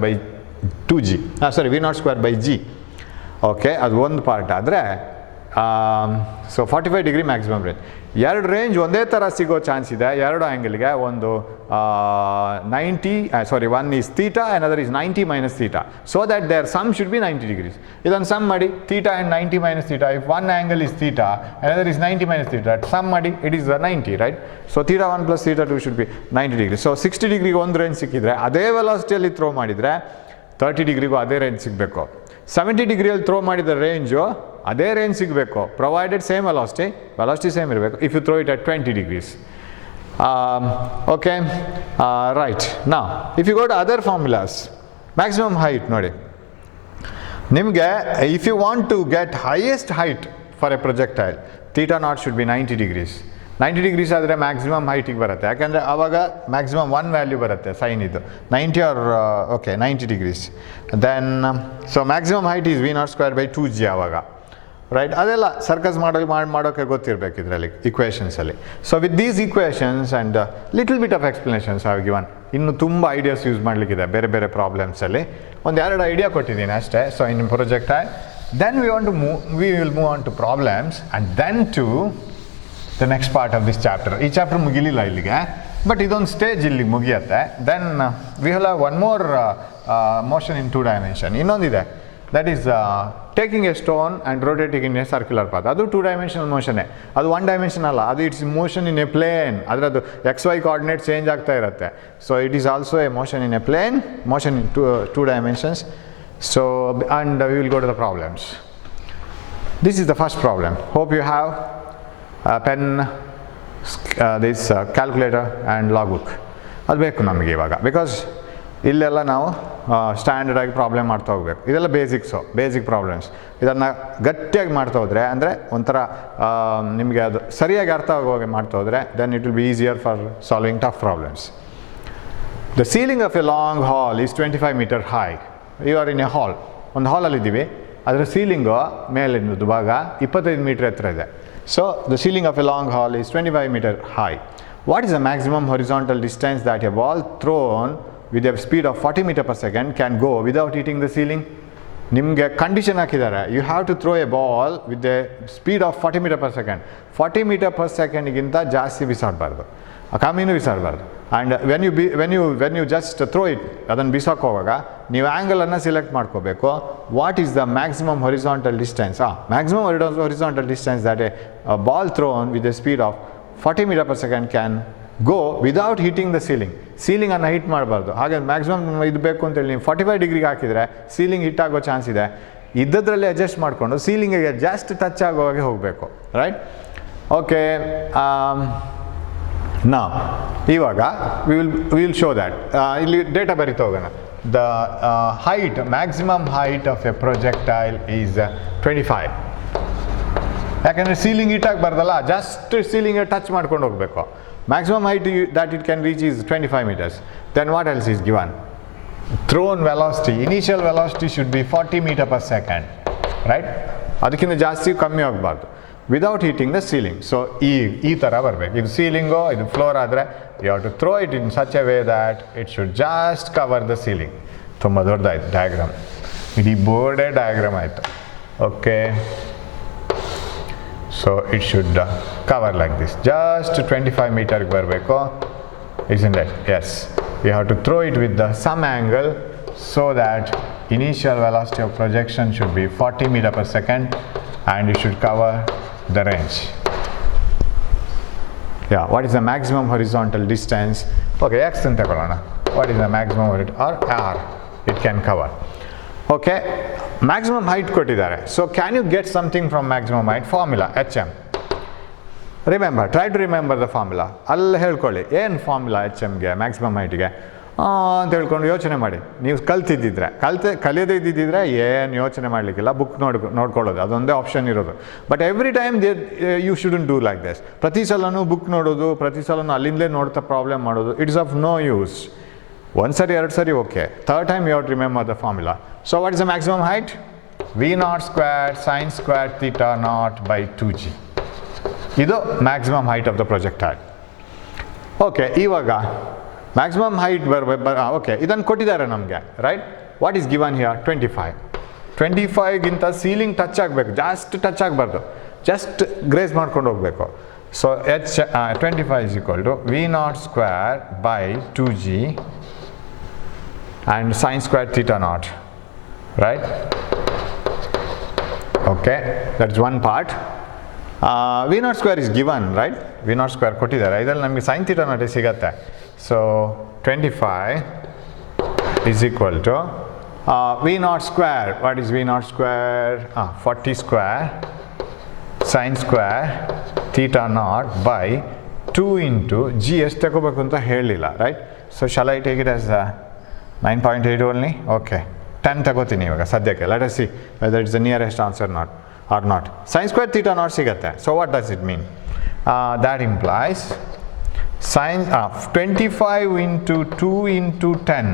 by G. ಓಕೆ, ಅದು ಒಂದು ಪಾರ್ಟ್ ಆದರೆ ಸೊ 45 ಡಿಗ್ರಿ ಮ್ಯಾಕ್ಸಿಮಮ್ ರೇಂಜ್. ಎರಡು ರೇಂಜ್ ಒಂದೇ ಥರ ಸಿಗೋ ಚಾನ್ಸ್ ಇದೆ ಎರಡು ಆ್ಯಂಗಲ್ಗೆ. ಒಂದು 1 is theta, another is 90 minus theta, so that their sum should be 90 degrees. ಇದನ್ನು ಸಮ್ ಮಾಡಿ theta and 90 minus theta. If one angle is theta, another is 90 minus theta, sum ಮಾಡಿ it is 90, right? So theta 1 plus theta 2 should be 90 degrees. So 60 ಡಿಗ್ರಿಗೆ ಒಂದು range ಸಿಕ್ಕಿದ್ರೆ ಅದೇ ವೆಲಾಸಿಟಿಯಲ್ಲಿ throw ಮಾಡಿದರೆ 30 ಡಿಗ್ರಿಗೂ ಅದೇ range ಸಿಗಬೇಕು. 70 ಡಿಗ್ರಿಯಲ್ಲಿ ಥ್ರೋ ಮಾಡಿದ ರೇಂಜು ಅದೇ ರೇಂಜ್ ಸಿಗಬೇಕು, ಪ್ರೊವೈಡೆಡ್ ಸೇಮ್ ವೆಲಾಸಿಟಿ ಸೇಮ್ ಇರಬೇಕು. If you throw it at 20 degrees. Okay, right. ನಾವು if you go to other formulas, maximum height ನೋಡಿ ನಿಮಗೆ, if you want to get highest height for a projectile, theta naught should be 90 degrees. 90 degrees ಆದರೆ maximum ಹೈಟಿಗೆ ಬರುತ್ತೆ, ಯಾಕಂದರೆ ಆವಾಗ maximum 1 value ಬರುತ್ತೆ sine ಇದು 90 or 90 degrees. Then so maximum height is V0² by 2G ಆವಾಗ, ರೈಟ್? ಅದೆಲ್ಲ circus ಮಾಡೋಕ್ಕೆ ಗೊತ್ತಿರಬೇಕು ಇದರಲ್ಲಿ ಇಕ್ವೇಷನ್ಸಲ್ಲಿ. So with these equations and little bit of explanations have given. ಇನ್ನು ತುಂಬ ಐಡಿಯಾಸ್ ಯೂಸ್ ಮಾಡಲಿಕ್ಕಿದೆ ಬೇರೆ ಬೇರೆ ಪ್ರಾಬ್ಲಮ್ಸಲ್ಲಿ. ಒಂದೆರಡು ಐಡಿಯಾ ಕೊಟ್ಟಿದ್ದೀನಿ ಅಷ್ಟೇ. So in projectile, then we will move on to problems and then to the next part of this chapter. ಈ chapter ಮುಗಿಲಿಲ್ಲ ಇಲ್ಲಿಗೆ, ಬಟ್ ಇದೊಂದು ಸ್ಟೇಜ್ ಇಲ್ಲಿಗೆ ಮುಗಿಯುತ್ತೆ. Then we will have one more motion in 2 dimension. ಇನ್ನೊಂದಿದೆ, that is taking a stone and rotating in a circular path. ಅದು 2 dimensional ಮೋಷನ್ನೇ, ಅದು 1 dimension ಅಲ್ಲ, ಅದು it's motion in a plane. ಅದರದ್ದು XY ಕೋಆರ್ಡಿನೇಟ್ ಚೇಂಜ್ ಆಗ್ತಾ ಇರುತ್ತೆ. So it is also a motion in a plane, motion in 2 dimensions. So and we will go to the problems. This is the first problem. Hope you have pen, this calculator and log book. ಅದು ಬೇಕು ನಮಗೆ ಇವಾಗ, because ಇಲ್ಲೆಲ್ಲ ನಾವು ಸ್ಟ್ಯಾಂಡರ್ಡಾಗಿ problem ಮಾಡ್ತಾ ಹೋಗ್ಬೇಕು. ಇದೆಲ್ಲ basic problems. ಇದನ್ನು ಗಟ್ಟಿಯಾಗಿ ಮಾಡ್ತಾ ಹೋದರೆ, ಅಂದರೆ ಒಂಥರ ನಿಮಗೆ ಅದು ಸರಿಯಾಗಿ ಅರ್ಥ ಆಗುವಾಗೆ ಮಾಡ್ತಾ ಹೋದರೆ, then it will be easier for solving tough problems. The ceiling of a long hall is 25 meter high. You are in a hall, ಒಂದು ಹಾಲಲ್ಲಿದ್ದೀವಿ, ಅದರ ಸೀಲಿಂಗು ಮೇಲಿನದು ಭಾಗ 25 meter ಎತ್ತರ ಇದೆ. So the ceiling of a long hall is 25 meter high. What is the maximum horizontal distance that a ball thrown with a speed of 40 meter per second can go without hitting the ceiling? ನಿಮಗೆ condition ಹಾಕಿದ್ದಾರೆ, you have to throw a ball with a speed of 40 meter per second. 40 meter per second ಗಿಂತ ಜಾಸ್ತಿ ಬಿಸಾಡಬಾರ್ದು, ಕಮ್ಮಿನೂ ಬಿಸಾಡಬಾರ್ದು. And when you just throw it, ಅದನ್ನು ಬಿಸಾಕೋ ಹೋಗುವಾಗ ನೀವು ಆ್ಯಂಗಲನ್ನು ಸಿಲೆಕ್ಟ್ ಮಾಡ್ಕೋಬೇಕು. What is the maximum horizontal distance? Maximum horizontal distance that a ball thrown with a speed of 40 meter per second can go without hitting the ಸೀಲಿಂಗನ್ನು hit ಮಾಡಬಾರ್ದು. ಹಾಗೆ maximum ಇದು ಬೇಕು ಅಂತೇಳಿ ನೀವು 45 ಡಿಗ್ರಿಗೆ ಹಾಕಿದರೆ ಸೀಲಿಂಗ್ ಹಿಟ್ ಆಗೋ ಚಾನ್ಸ್ ಇದೆ. ಇದ್ದದ್ರಲ್ಲಿ ಅಡ್ಜಸ್ಟ್ ಮಾಡಿಕೊಂಡು ಸೀಲಿಂಗಿಗೆ ಜಸ್ಟ್ ಟಚ್ ಆಗೋ ಹಾಗೆ ಹೋಗಬೇಕು, ರೈಟ್? ಓಕೆ, ನಾವು ಇವಾಗ ವಿ ವಿಲ್ ಶೋ ದ್ಯಾಟ್. ಇಲ್ಲಿ ಡೇಟಾ ಬರಿತಾ ಹೋಗೋಣ. The height, maximum height of a projectile is 25. ಯಾಕಂದರೆ ಸೀಲಿಂಗ್ ಹಿಟ್ ಆಗಬಾರ್ದಲ್ಲ, ಜಸ್ಟ್ ಸೀಲಿಂಗ್ಗೆ ಟಚ್ ಮಾಡ್ಕೊಂಡು ಹೋಗಬೇಕು. Maximum height that it can reach is 25 meters. Then what else is given? Thrown velocity, initial velocity should be 40 meter per second, right? ಅದಕ್ಕಿಂತ ಜಾಸ್ತಿ ಕಮ್ಮಿ ಆಗಬಾರ್ದು, without hitting the ceiling. So ಈ ಥರ ಬರಬೇಕು. ಇದು ಸೀಲಿಂಗು, ಇದು ಫ್ಲೋರ್ ಆದರೆ you have to throw it in such a way that it should just cover the ceiling. ತುಂಬ ದೊಡ್ಡದಾಯಿತು ಡಯಾಗ್ರಾಮ್, ಇಡೀ ಬೋರ್ಡೇ ಡಯಾಗ್ರಾಮ್ ಆಯಿತು. Okay, so it should cover like this, just 25 meterಗೆ ಬರಬೇಕು. isn't it? Yes, you have to throw it with the some angle so that initial velocity of projection should be 40 meter per second and it should cover the range. Yeah, what is the maximum horizontal distance? Okay, x ಅಂತ ತಗೊಳ್ಳೋಣ. What is the maximum or r it can cover? Okay, maximum height ಕೊಟ್ಟಿದ್ದಾರೆ. So can you get something from maximum height? Formula HM. Remember, try to remember the formula. ಅಲ್ಲಿ ಹೇಳ್ಕೊಳ್ಳಿ ಏನು formula HMಗೆ, maximum ಹೈಟ್ಗೆ ಅಂತ ಹೇಳ್ಕೊಂಡು ಯೋಚನೆ ಮಾಡಿ. ನೀವು ಕಲಿಯದೇ ಇದ್ದಿದ್ದರೆ ಏನು ಯೋಚನೆ ಮಾಡಲಿಕ್ಕಿಲ್ಲ, ಬುಕ್ ನೋಡ್ಕೊಳ್ಳೋದು ಅದೊಂದೇ ಆಪ್ಷನ್ ಇರೋದು. But every time you shouldn't do like this. ಪ್ರತಿ ಸಲನೂ ಬುಕ್ ನೋಡೋದು, ಪ್ರತಿ ಸಲನೂ ಅಲ್ಲಿಂದಲೇ ನೋಡ್ತಾ ಪ್ರಾಬ್ಲಮ್ ಮಾಡೋದು, it's of no use. One sari, ಎರಡು sari, okay. Third time you have to remember the formula. So what is the maximum height? V naught squared sine squared theta naught by 2g. ಇದು maximum height of the projectile. Okay, ಇವಾಗ maximum height okay, ಇದನ್ನು ಕೊಟ್ಟಿದ್ದಾರೆ ನಮಗೆ, right? What is given here? 25. 25 ಗಿಂತ ceiling touch ಆಗಬೇಕು, ಜಾಸ್ಟ್ touch ಆಗಬಾರ್ದು, just grace ಮಾಡ್ಕೊಂಡು ಹೋಗಬೇಕು. So h 25 is equal to V naught square by 2g and sine square theta naught, right? Okay, that's one part. V naught square is given, right? V naught square ಕೊಟ್ಟಿದ್ದಾರೆ, ಇದರಲ್ಲಿ ನಮಗೆ sin theta naught ಸಿಗತ್ತೆ. So 25 is equal to V naught square. What is V naught square? 40 square sine square theta naught by 2 into g. ಎಷ್ಟು ತಗೋಬೇಕು ಅಂತ ಹೇಳಿಲ್ಲ, right? So shall I take it as 9.8 only? Okay, 10 ತಗೋತೀನಿ ಇವಾಗ ಸದ್ಯಕ್ಕೆ. Let us see whether it's the nearest answer or not. Sine square theta naught ಸಿಗತ್ತೆ. So what does it mean? That implies sine 25 into 2 into 10,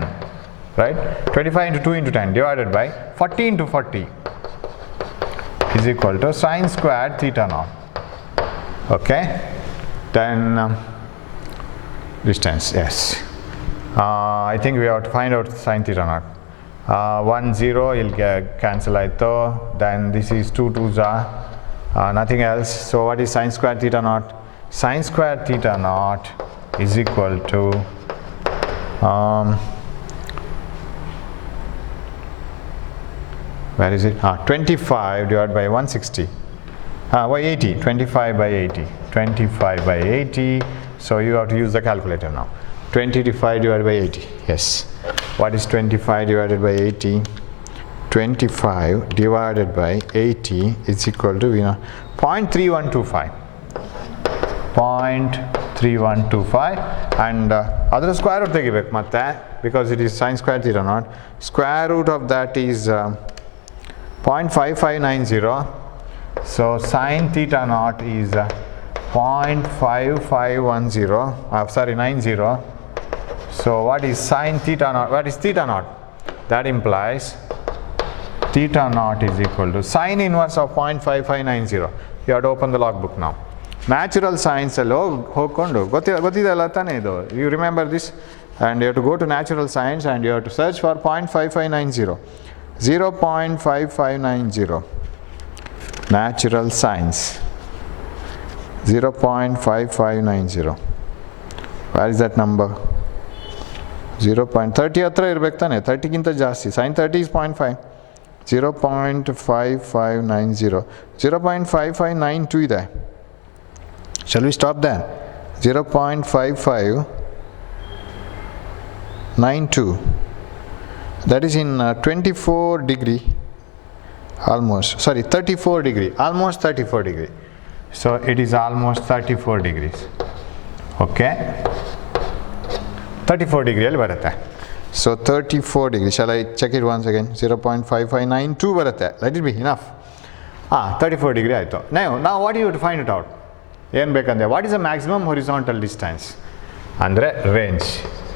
right? 25 into 2 into 10 divided by 40 into 40 is equal to sine square theta naught. Okay, then distance, yes. I think we have to find out sine theta naught. 1 0 will cancel aito, then this is 2 2s nothing else. So what is sine square theta naught? Sine square theta naught is equal to where is it? 25 divided by 160 by 80. 25 by 80. 25 by 80. So you have to use the calculator now. 25 divided by 80. Yes. What is 25 divided by 80? 25 divided by 80 is equal to 0.3125. 0.3125, and other square root ತೆಗಿಬೇಕು ಮತ್ತೆ, because it is sine square theta naught. Square root of that is 0.5590. So sine theta naught is 0.5510. Sorry, 90. So what is sine theta naught? What is theta naught? That implies theta naught is equal to sine inverse of 0.5590. You have to open the logbook now. Natural science allo hokondu gottidalla tane idu. You remember this, and you have to go to natural science and you have to search for 0.5590. 0.5590. Natural science 0.5590. Where is that number? 0.30 ಹತ್ರ ಇರಬೇಕು ತಾನೆ, 30 ಗಿಂತ ಜಾಸ್ತಿ. sin 30 is 0.5. 0.5590. 0.5592 ಇದೆ. Shall we stop there? 0.5592. That is in 24 degree. Almost, sorry, 34 degree. Almost 34 degree. So it is almost 34 degrees. Okay. 34 degree ಅಲ್ಲಿ ಬರುತ್ತೆ. So 34 degree. Shall I check it once again? 0.5592 ಬರುತ್ತೆ. Let it be enough. 34 degree ಆಯಿತು. Now what do you have to find it out? ಏನು ಬೇಕಂದ್ರೆ, what is the maximum horizontal distance? ಅಂದರೆ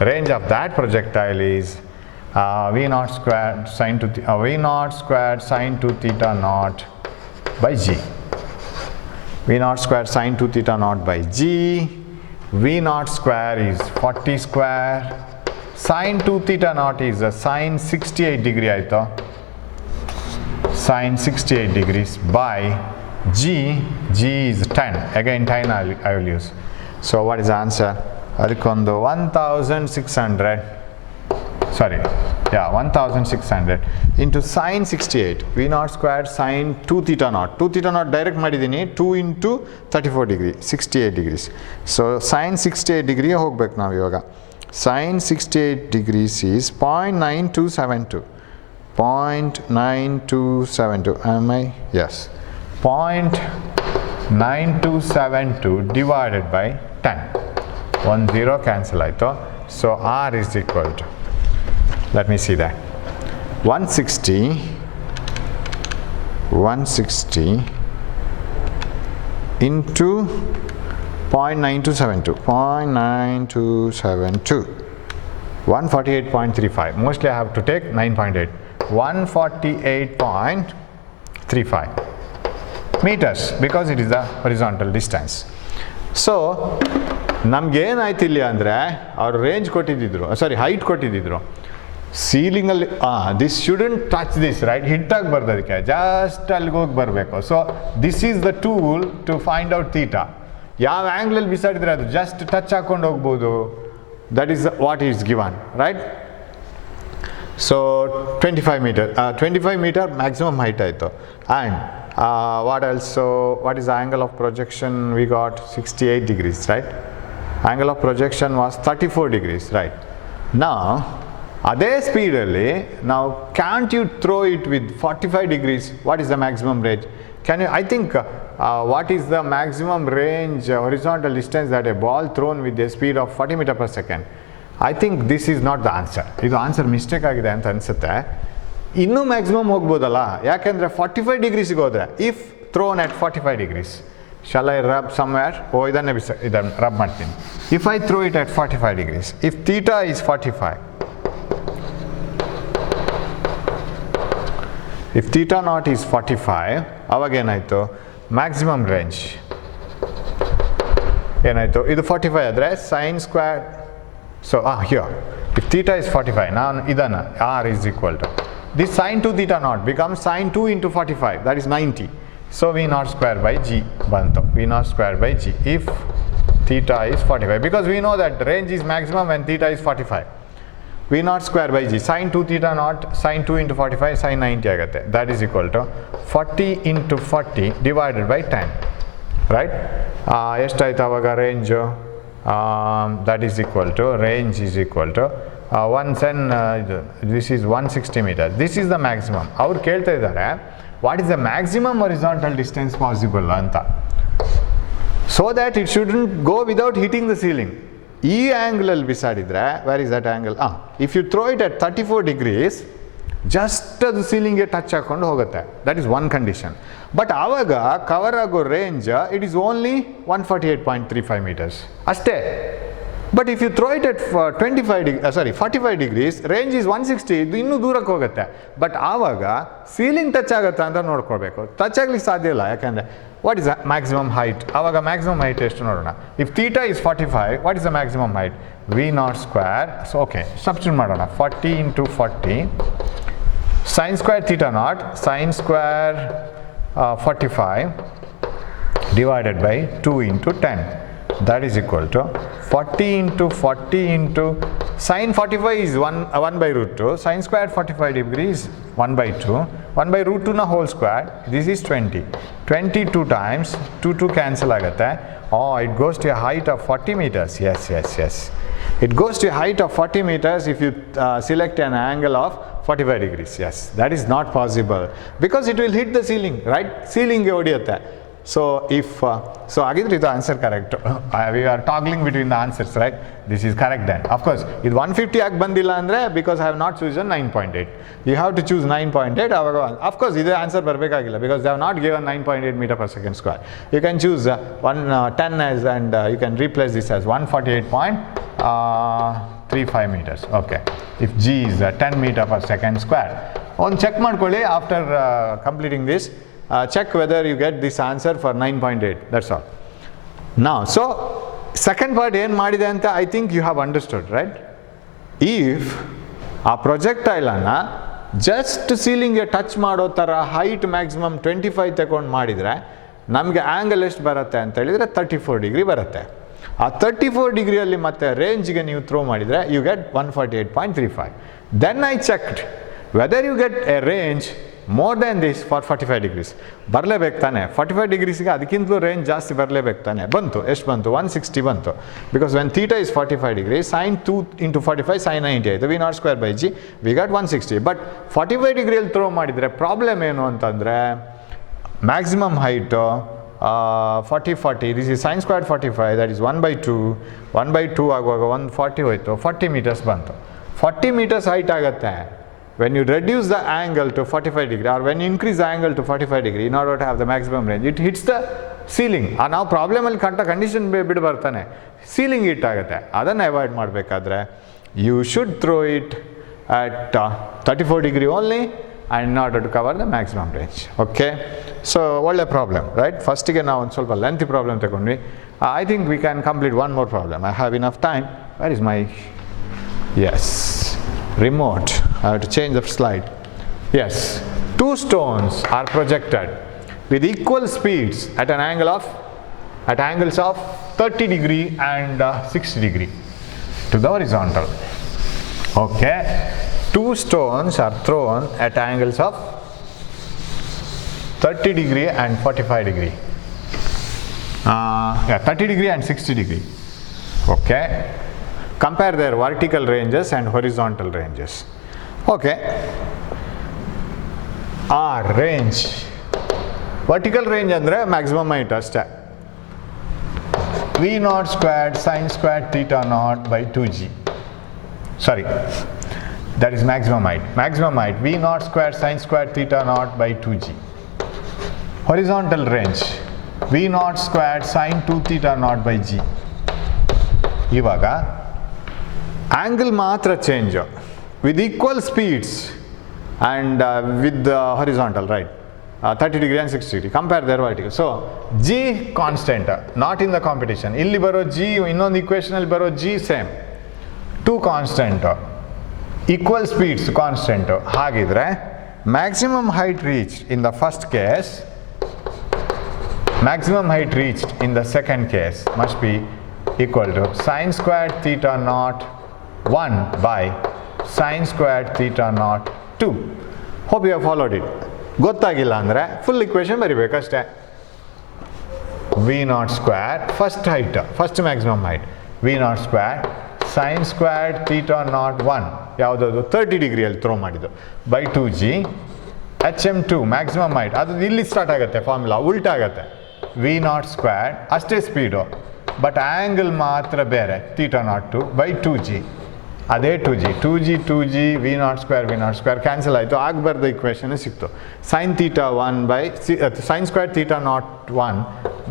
range of that projectile is V naught squared sine to theta naught by g. V naught squared sine to theta naught by g. V naught square is 40 square. Sine 2 theta naught is a sine 68 degree ಆಯಿತು. Sine 68 degrees by g is 10. Again 10 I will use. So what is the answer? Adikkondu 1600. Sorry, yeah, 1600 into sine 68. V naught squared sine 2 theta naught. 2 theta naught direct ಮಾಡಿದ್ದೀನಿ. 2 into 34 degree, 68 degrees. So sine 68 degree ಹೋಗ್ಬೇಕು ನಾವು ಇವಾಗ. Sine 68 degrees is 0.9272. 0.9272. Am I? Yes. 0.9272 divided by 10. 1 0 cancel ಆಯಿತು. So R is equal to, let me see that, 160 into 0.9272. 148.35. Mostly I have to take 9.8. 148.35 meters because it is the horizontal distance. So ನಮ್ಗೆ ಏನಾಯ್ತು ಇಲ್ಲಿ ಅಂದರೆ ಅವ್ರು range ಕೊಟ್ಟಿದ್ದಿದ್ರು, sorry height ಕೊಟ್ಟಿದ್ದಿದ್ರು. ಸೀಲಿಂಗಲ್ಲಿ this shouldn't touch this, right? ಹಿಟ್ಟಾಗಿ ಬರ್ದೋದಕ್ಕೆ ಜಸ್ಟ್ ಅಲ್ಲಿಗೆ ಹೋಗಿ ಬರಬೇಕು. So this is the tool to find out theta. ಯಾವ ಆ್ಯಂಗ್ಲಲ್ಲಿ ಬಿಸಾಡಿದ್ರೆ ಅದು ಜಸ್ಟ್ ಟಚ್ ಹಾಕ್ಕೊಂಡು ಹೋಗ್ಬೋದು. That is what is given, right? So 25 meter, 25 meter maximum height ಆಯಿತು. And what else? So what is the angle of projection we got? 68 degrees, right? Angle of projection was 34 degrees, right? Now ಅದೇ ಸ್ಪೀಡಲ್ಲಿ ನಾವು can't you throw it with 45 degrees? What is the maximum range? Can you, I think what is the maximum range horizontal distance that a ball thrown with a speed of 40 meter per second? I think this is not the answer. ಇದು answer mistake ಆಗಿದೆ ಅಂತ ಅನಿಸುತ್ತೆ. ಇನ್ನೂ maximum ಹೋಗ್ಬೋದಲ್ಲ, ಯಾಕೆಂದರೆ 45 ಡಿಗ್ರೀಸ್ಗೆ ಹೋದರೆ if thrown at 45 degrees. Shall I rub somewhere? ಇದನ್ನು rub ಮಾಡ್ತೀನಿ. If I throw it at 45 degrees, if theta is 45, if theta not is 45, ಅವಾಗ ಏನಾಯಿತು? ಮ್ಯಾಕ್ಸಿಮಮ್ ರೇಂಜ್ ಏನಾಯಿತು? ಇದು 45 ಆದರೆ sine square. So here if theta is 45, now idana r is equal to this sin 2 theta naught becomes sin 2 into 45, that is 90. So v naught square by g bantu, v naught square by g if theta is 45, because we know that range is maximum when theta is 45. v naught square by g sin 2 theta naught sin 2 into 45 sin 90 ಆಗುತ್ತೆ. That is equal to 40 into 40 divided by 10, right? ಎಷ್ಟಾಯ್ತು ಆವಾಗ range? That is equal to, range is equal to this is 160 meters. This is the maximum. ಅವ್ರು ಕೇಳ್ತಾ ಇದ್ದಾರೆ what is the maximum horizontal distance possible ಅಂತ, so that it shouldn't go without hitting the ceiling. ಈ ಆ್ಯಂಗಲಲ್ಲಿ ಬಿಸಾಡಿದರೆ, where is that angle? If you throw it at 34 degrees, just ಅದು ಸೀಲಿಂಗ್ಗೆ touch ಹಾಕ್ಕೊಂಡು ಹೋಗುತ್ತೆ. That is one condition. But ಆವಾಗ cover ಆಗೋ range it is only 148.35 meters ಅಷ್ಟೇ. But if you throw it at 45 degrees, range is 160, ಇದು ಇನ್ನೂ ದೂರಕ್ಕೆ ಹೋಗುತ್ತೆ. ಬಟ್ ಆವಾಗ ಸೀಲಿಂಗ್ ಟಚ್ ಆಗುತ್ತಾ ಅಂತ ನೋಡ್ಕೊಳ್ಬೇಕು. ಟಚ್ ಆಗ್ಲಿಕ್ಕೆ ಸಾಧ್ಯ ಇಲ್ಲ, ಯಾಕಂದರೆ what is the maximum height? ಆವಾಗ ಮ್ಯಾಕ್ಸಿಮಮ್ ಹೈಟ್ ಎಷ್ಟು ನೋಡೋಣ. If theta is 45, what is the maximum height? v naught square. So okay, substitute ಮಾಡೋಣ. 40 into 40 sin square theta naught sin square 45 divided by 2 into 10. That is equal to 40 into 40 into sin 45 is 1 by root 2, sin square 45 degrees 1 by 2, 1 by root 2 na whole square. This is 20. 22 times 2 cancel ಆಗುತ್ತೆ. It goes to a height of 40 meters. Yes. It goes to a height of 40 meters if you select an angle of 45 degrees. Yes, that is not possible because it will hit the ceiling, right? Ceiling ge hodiyutte. So if so agidre idu answer correct. We are toggling between the answers, right? This is correct then. Of course idu 150 ag bandilla andre because I have not chosen 9.8. You have to choose 9.8. Of course idu answer barbekagilla because they have not given 9.8 meter per second square. You can choose 10 as and you can replace this as 148.35 meters. Okay, if g is 10 meter per second square. On check ಮಾಡ್ಕೊಳ್ಳಿ after completing this. Check whether you get this answer for 9.8. That's all. Now, so second part ಏನು ಮಾಡಿದೆ ಅಂತ I think you have understood, right? If ಆ projectile ಅನ್ನು just ಸೀಲಿಂಗ್ಗೆ touch ಮಾಡೋ ಥರ height maximum 25 ತಗೊಂಡು ಮಾಡಿದರೆ ನಮಗೆ ಆ್ಯಂಗಲ್ ಎಷ್ಟು ಬರುತ್ತೆ ಅಂತ ಹೇಳಿದರೆ 34 ಡಿಗ್ರಿ ಬರುತ್ತೆ. ಆ 34 ಡಿಗ್ರಿಯಲ್ಲಿ ಮತ್ತೆ ರೇಂಜ್ಗೆ ನೀವು ಥ್ರೋ ಮಾಡಿದರೆ you get 148.35. Then I checked whether you get a range more then this for 45 degrees. ಬರಲೇಬೇಕು ತಾನೆ 45 degreesಗೆ ಅದಕ್ಕಿಂತಲೂ ರೇಂಜ್ ಜಾಸ್ತಿ ಬರಲೇಬೇಕು ತಾನೆ. ಬಂತು, ಎಷ್ಟು ಬಂತು? 160 ಬಂತು. Because when theta is 45 degrees, sin 2 into 45 sin 90 ಆಯಿತು. v naught square by g we got 160. But 45 ಡಿಗ್ರಿಯಲ್ಲಿ ಥ್ರೋ ಮಾಡಿದರೆ ಪ್ರಾಬ್ಲಮ್ ಏನು ಅಂತಂದರೆ maximum height 40 this is sin squared 45, that is 1 by 2 ಆಗುವಾಗ 140 ಹೋಯಿತು, 40 meters ಬಂತು. 40 meters ಹೈಟ್ ಆಗುತ್ತೆ. When you reduce the angle to 45 degree or when you increase the angle to 45 degree in order to have the maximum range, it hits the ceiling. ನಾವು ಪ್ರಾಬ್ಲಮಲ್ಲಿ condition ಬಿಡು ಬರ್ತಾನೆ, ceiling hit ಆಗುತ್ತೆ. ಅದನ್ನು avoid ಮಾಡಬೇಕಾದ್ರೆ you should throw it at 34 degree only, and in order to cover the maximum range. Okay, so what a problem, right? First ಗೆ ನಾವು ಒಂದು ಸ್ವಲ್ಪ lengthy problem ತಗೊಂಡ್ವಿ. I think we can complete one more problem. I have enough time. Where is my remote? I have to change the slide. Yes, two stones are projected with equal speeds at angles of 30 degree and 60 degree to the horizontal. Okay, two stones are thrown at angles of 30 degree and 45 degree. 30 degree and 60 degree. Okay, compare their vertical ranges and horizontal ranges. Okay, range, vertical range andre maximum height ಅಷ್ಟೇ, v naught squared sin squared theta naught by 2g. Sorry, that is maximum height. Maximum height v naught squared sin squared theta naught by 2g. Horizontal range v naught squared sin 2 theta naught by g. ಇವಾಗ angle ಮಾತ್ರ change with equal speeds and with the horizontal, right? 30 degree and 60 degree. Compare their vertical. So g constant, not in the competition. ಇಲ್ಲಿ ಬರೋ g ಇನ್ನೊಂದು equation ಅಲ್ಲಿ ಬರೋ g same. 2 constant, equal speeds constant. ಹಾಗಿದ್ರೆ maximum height reached in the first case, maximum height reached in the second case must be equal to sin squared theta naught 1 by sin squared theta naught 2. Hope you have followed it. ಗೊತ್ತಾಗಿಲ್ಲ ಅಂದರೆ full equation ಬರಿಬೇಕಷ್ಟೇ. v naught square first height, first maximum height, v naught square sin squared theta naught 1 ಯಾವುದದು 30 ಡಿಗ್ರಿಯಲ್ಲಿ throw ಮಾಡಿದ್ದು by 2g hm2 maximum height, ಅದು ಇಲ್ಲಿ start ಆಗುತ್ತೆ formula ಉಲ್ಟಾ ಆಗುತ್ತೆ. v naught square ಅಷ್ಟೇ ಸ್ಪೀಡು ಬಟ್ ಆ್ಯಂಗಲ್ ಮಾತ್ರ ಬೇರೆ theta naught 2 by 2g. ಅದೇ 2g v naught square cancel ಆಯಿತು, ಆಗಬಾರ್ದು ಇಕ್ವೇಷನ್ ಸಿಕ್ತು. sin theta 1 by sin square theta naught 1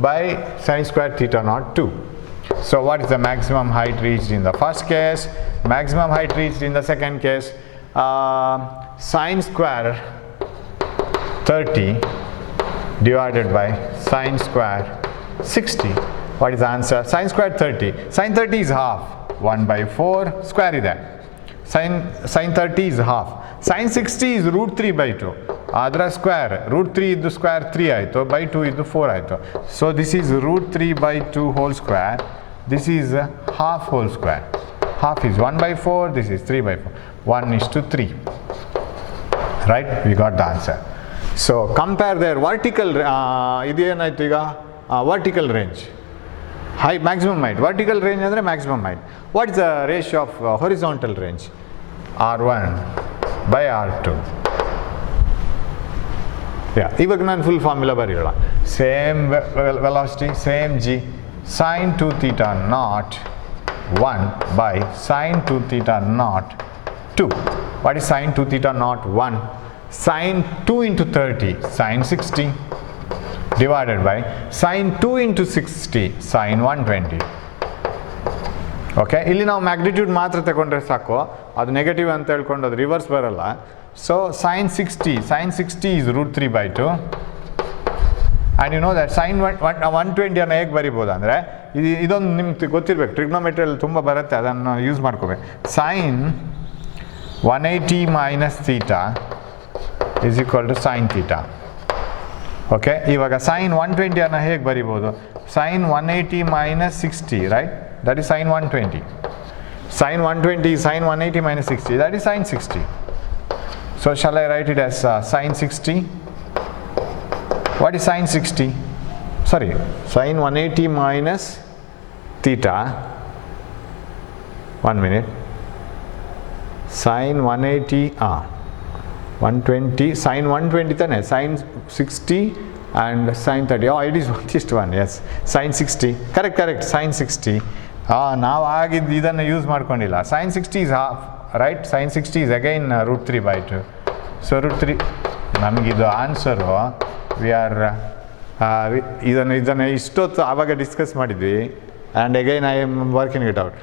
by sin square theta naught 2. So what is the maximum height reached in the first case, maximum height reached in the second case? Sin square 30 divided by sin square 60. What is the answer? Sin square 30. Sin 30 is half. 1 by 4 square ಇದೆ. Sin 30 is half. Sin 60 is root 3 by 2. ಅದರ square root 3 ಇದ್ದು square 3 ಆಯಿತು, by 2 ಇದ್ದು 4 ಆಯಿತು. So this is root 3 by 2 whole square. This is half whole square. Half is 1 by 4. This is 3 by 4. 1 is to 3. Right? We got the answer. So compare their vertical. ಇದೇನಾಯಿತು ಈಗ vertical range. Height, maximum height. Vertical range ಅಂದರೆ maximum height. What is the ratio of horizontal range? R1 by R2. ಇವಾಗ ನಾನು full formula ಬರೆಯೋಣ. Same velocity, same g, sin 2 theta naught 1 by sin 2 theta naught 2. What is sin 2 theta naught 1? Sin 2 into 30, sin 60. Divided by sin 2 into 60, sin 120. Okay, ಇಲ್ಲಿ ನಾವು magnitude ಮಾತ್ರ ತಗೊಂಡ್ರೆ ಸಾಕು, ಅದು negative ಅಂತ ಹೇಳ್ಕೊಂಡು ಅದು ರಿವರ್ಸ್ ಬರಲ್ಲ. So sin 60 is root 3 by 2. And you know that sin 120 ಅನ್ನು ಹೇಗೆ ಬರಿಬೋದು ಅಂದರೆ, ಇದೊಂದು ನಿಮ್ಗೆ ಗೊತ್ತಿರಬೇಕು, ಟ್ರಿಗ್ನೋಮೆಟ್ರಿಯಲ್ಲಿ ತುಂಬ ಬರುತ್ತೆ, ಅದನ್ನು ಯೂಸ್ ಮಾಡ್ಕೋಬೇಕು. sin 180 minus theta is equal to sin theta. Okay, ಇವಾಗ sin 120 ಅನ್ನು ಹೇಗೆ ಬರಿಬೋದು? sin 180 minus 60, right? That is sin 120. sin 120 is sin 180 minus 60, that is sin 60. So shall I write it as sin 60? What is sin 60? Sorry, sin 180 minus theta. 1 minute. Sin 180, 120, sin 120 ತಾನೆ, sin 60 and sin 30. Oh, it is just one, yes. Sin 60, correct, sin 60. ನಾವು ಆಗಿದ್ದು ಇದನ್ನು use ಮಾಡ್ಕೊಂಡಿಲ್ಲ. sin 60 is half, right? sin 60 is again root 3 by 2. So root 3, ನಮಗಿದು answer we are ಇದನ್ನು ಇಷ್ಟೊತ್ತು ಆವಾಗ discuss ಮಾಡಿದ್ವಿ, and again I am working it out.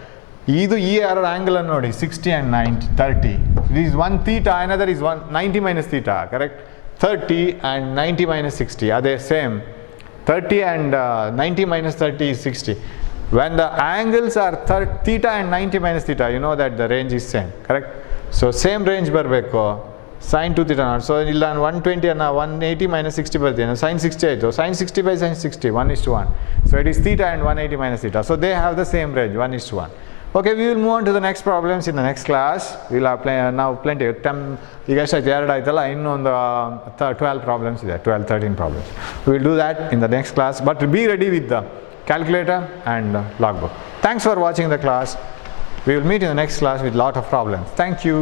ಇದು ಈ ಎರಡು ಆ್ಯಂಗಲ್ ಅನ್ನು ನೋಡಿ 60 and 90 30. This is 1 theta, another is 90 minus theta, correct? 30 and 90 minus 60 are they same? 30 and 90 minus 30 is 60. When the angles are theta and 90 minus theta, you know that the range is same, correct? So same range ಬರಬೇಕು. Sin 2 theta not. So ಇಲ್ಲ 120 ಅನ್ನ 180 minus 60 ಬರ್ತೀನಿ. Sin 60 ಆಯಿತು. Sin 60 by sin 60 1:1. So it is theta and 180 minus theta. So they have the same range 1:1. Okay, we will move on to the next problems in the next class. We will apply now plenty. ಈಗ ಎಷ್ಟಾಯ್ತು 2 ಆಯ್ತಲ್ಲ, ಇನ್ನೊಂದು 12 problems ಇದೆ, 12-13 problems. We will do that in the next class, but be ready with the calculator and logbook. Thanks for watching the class. We will meet in the next class with lot of problems. Thank you.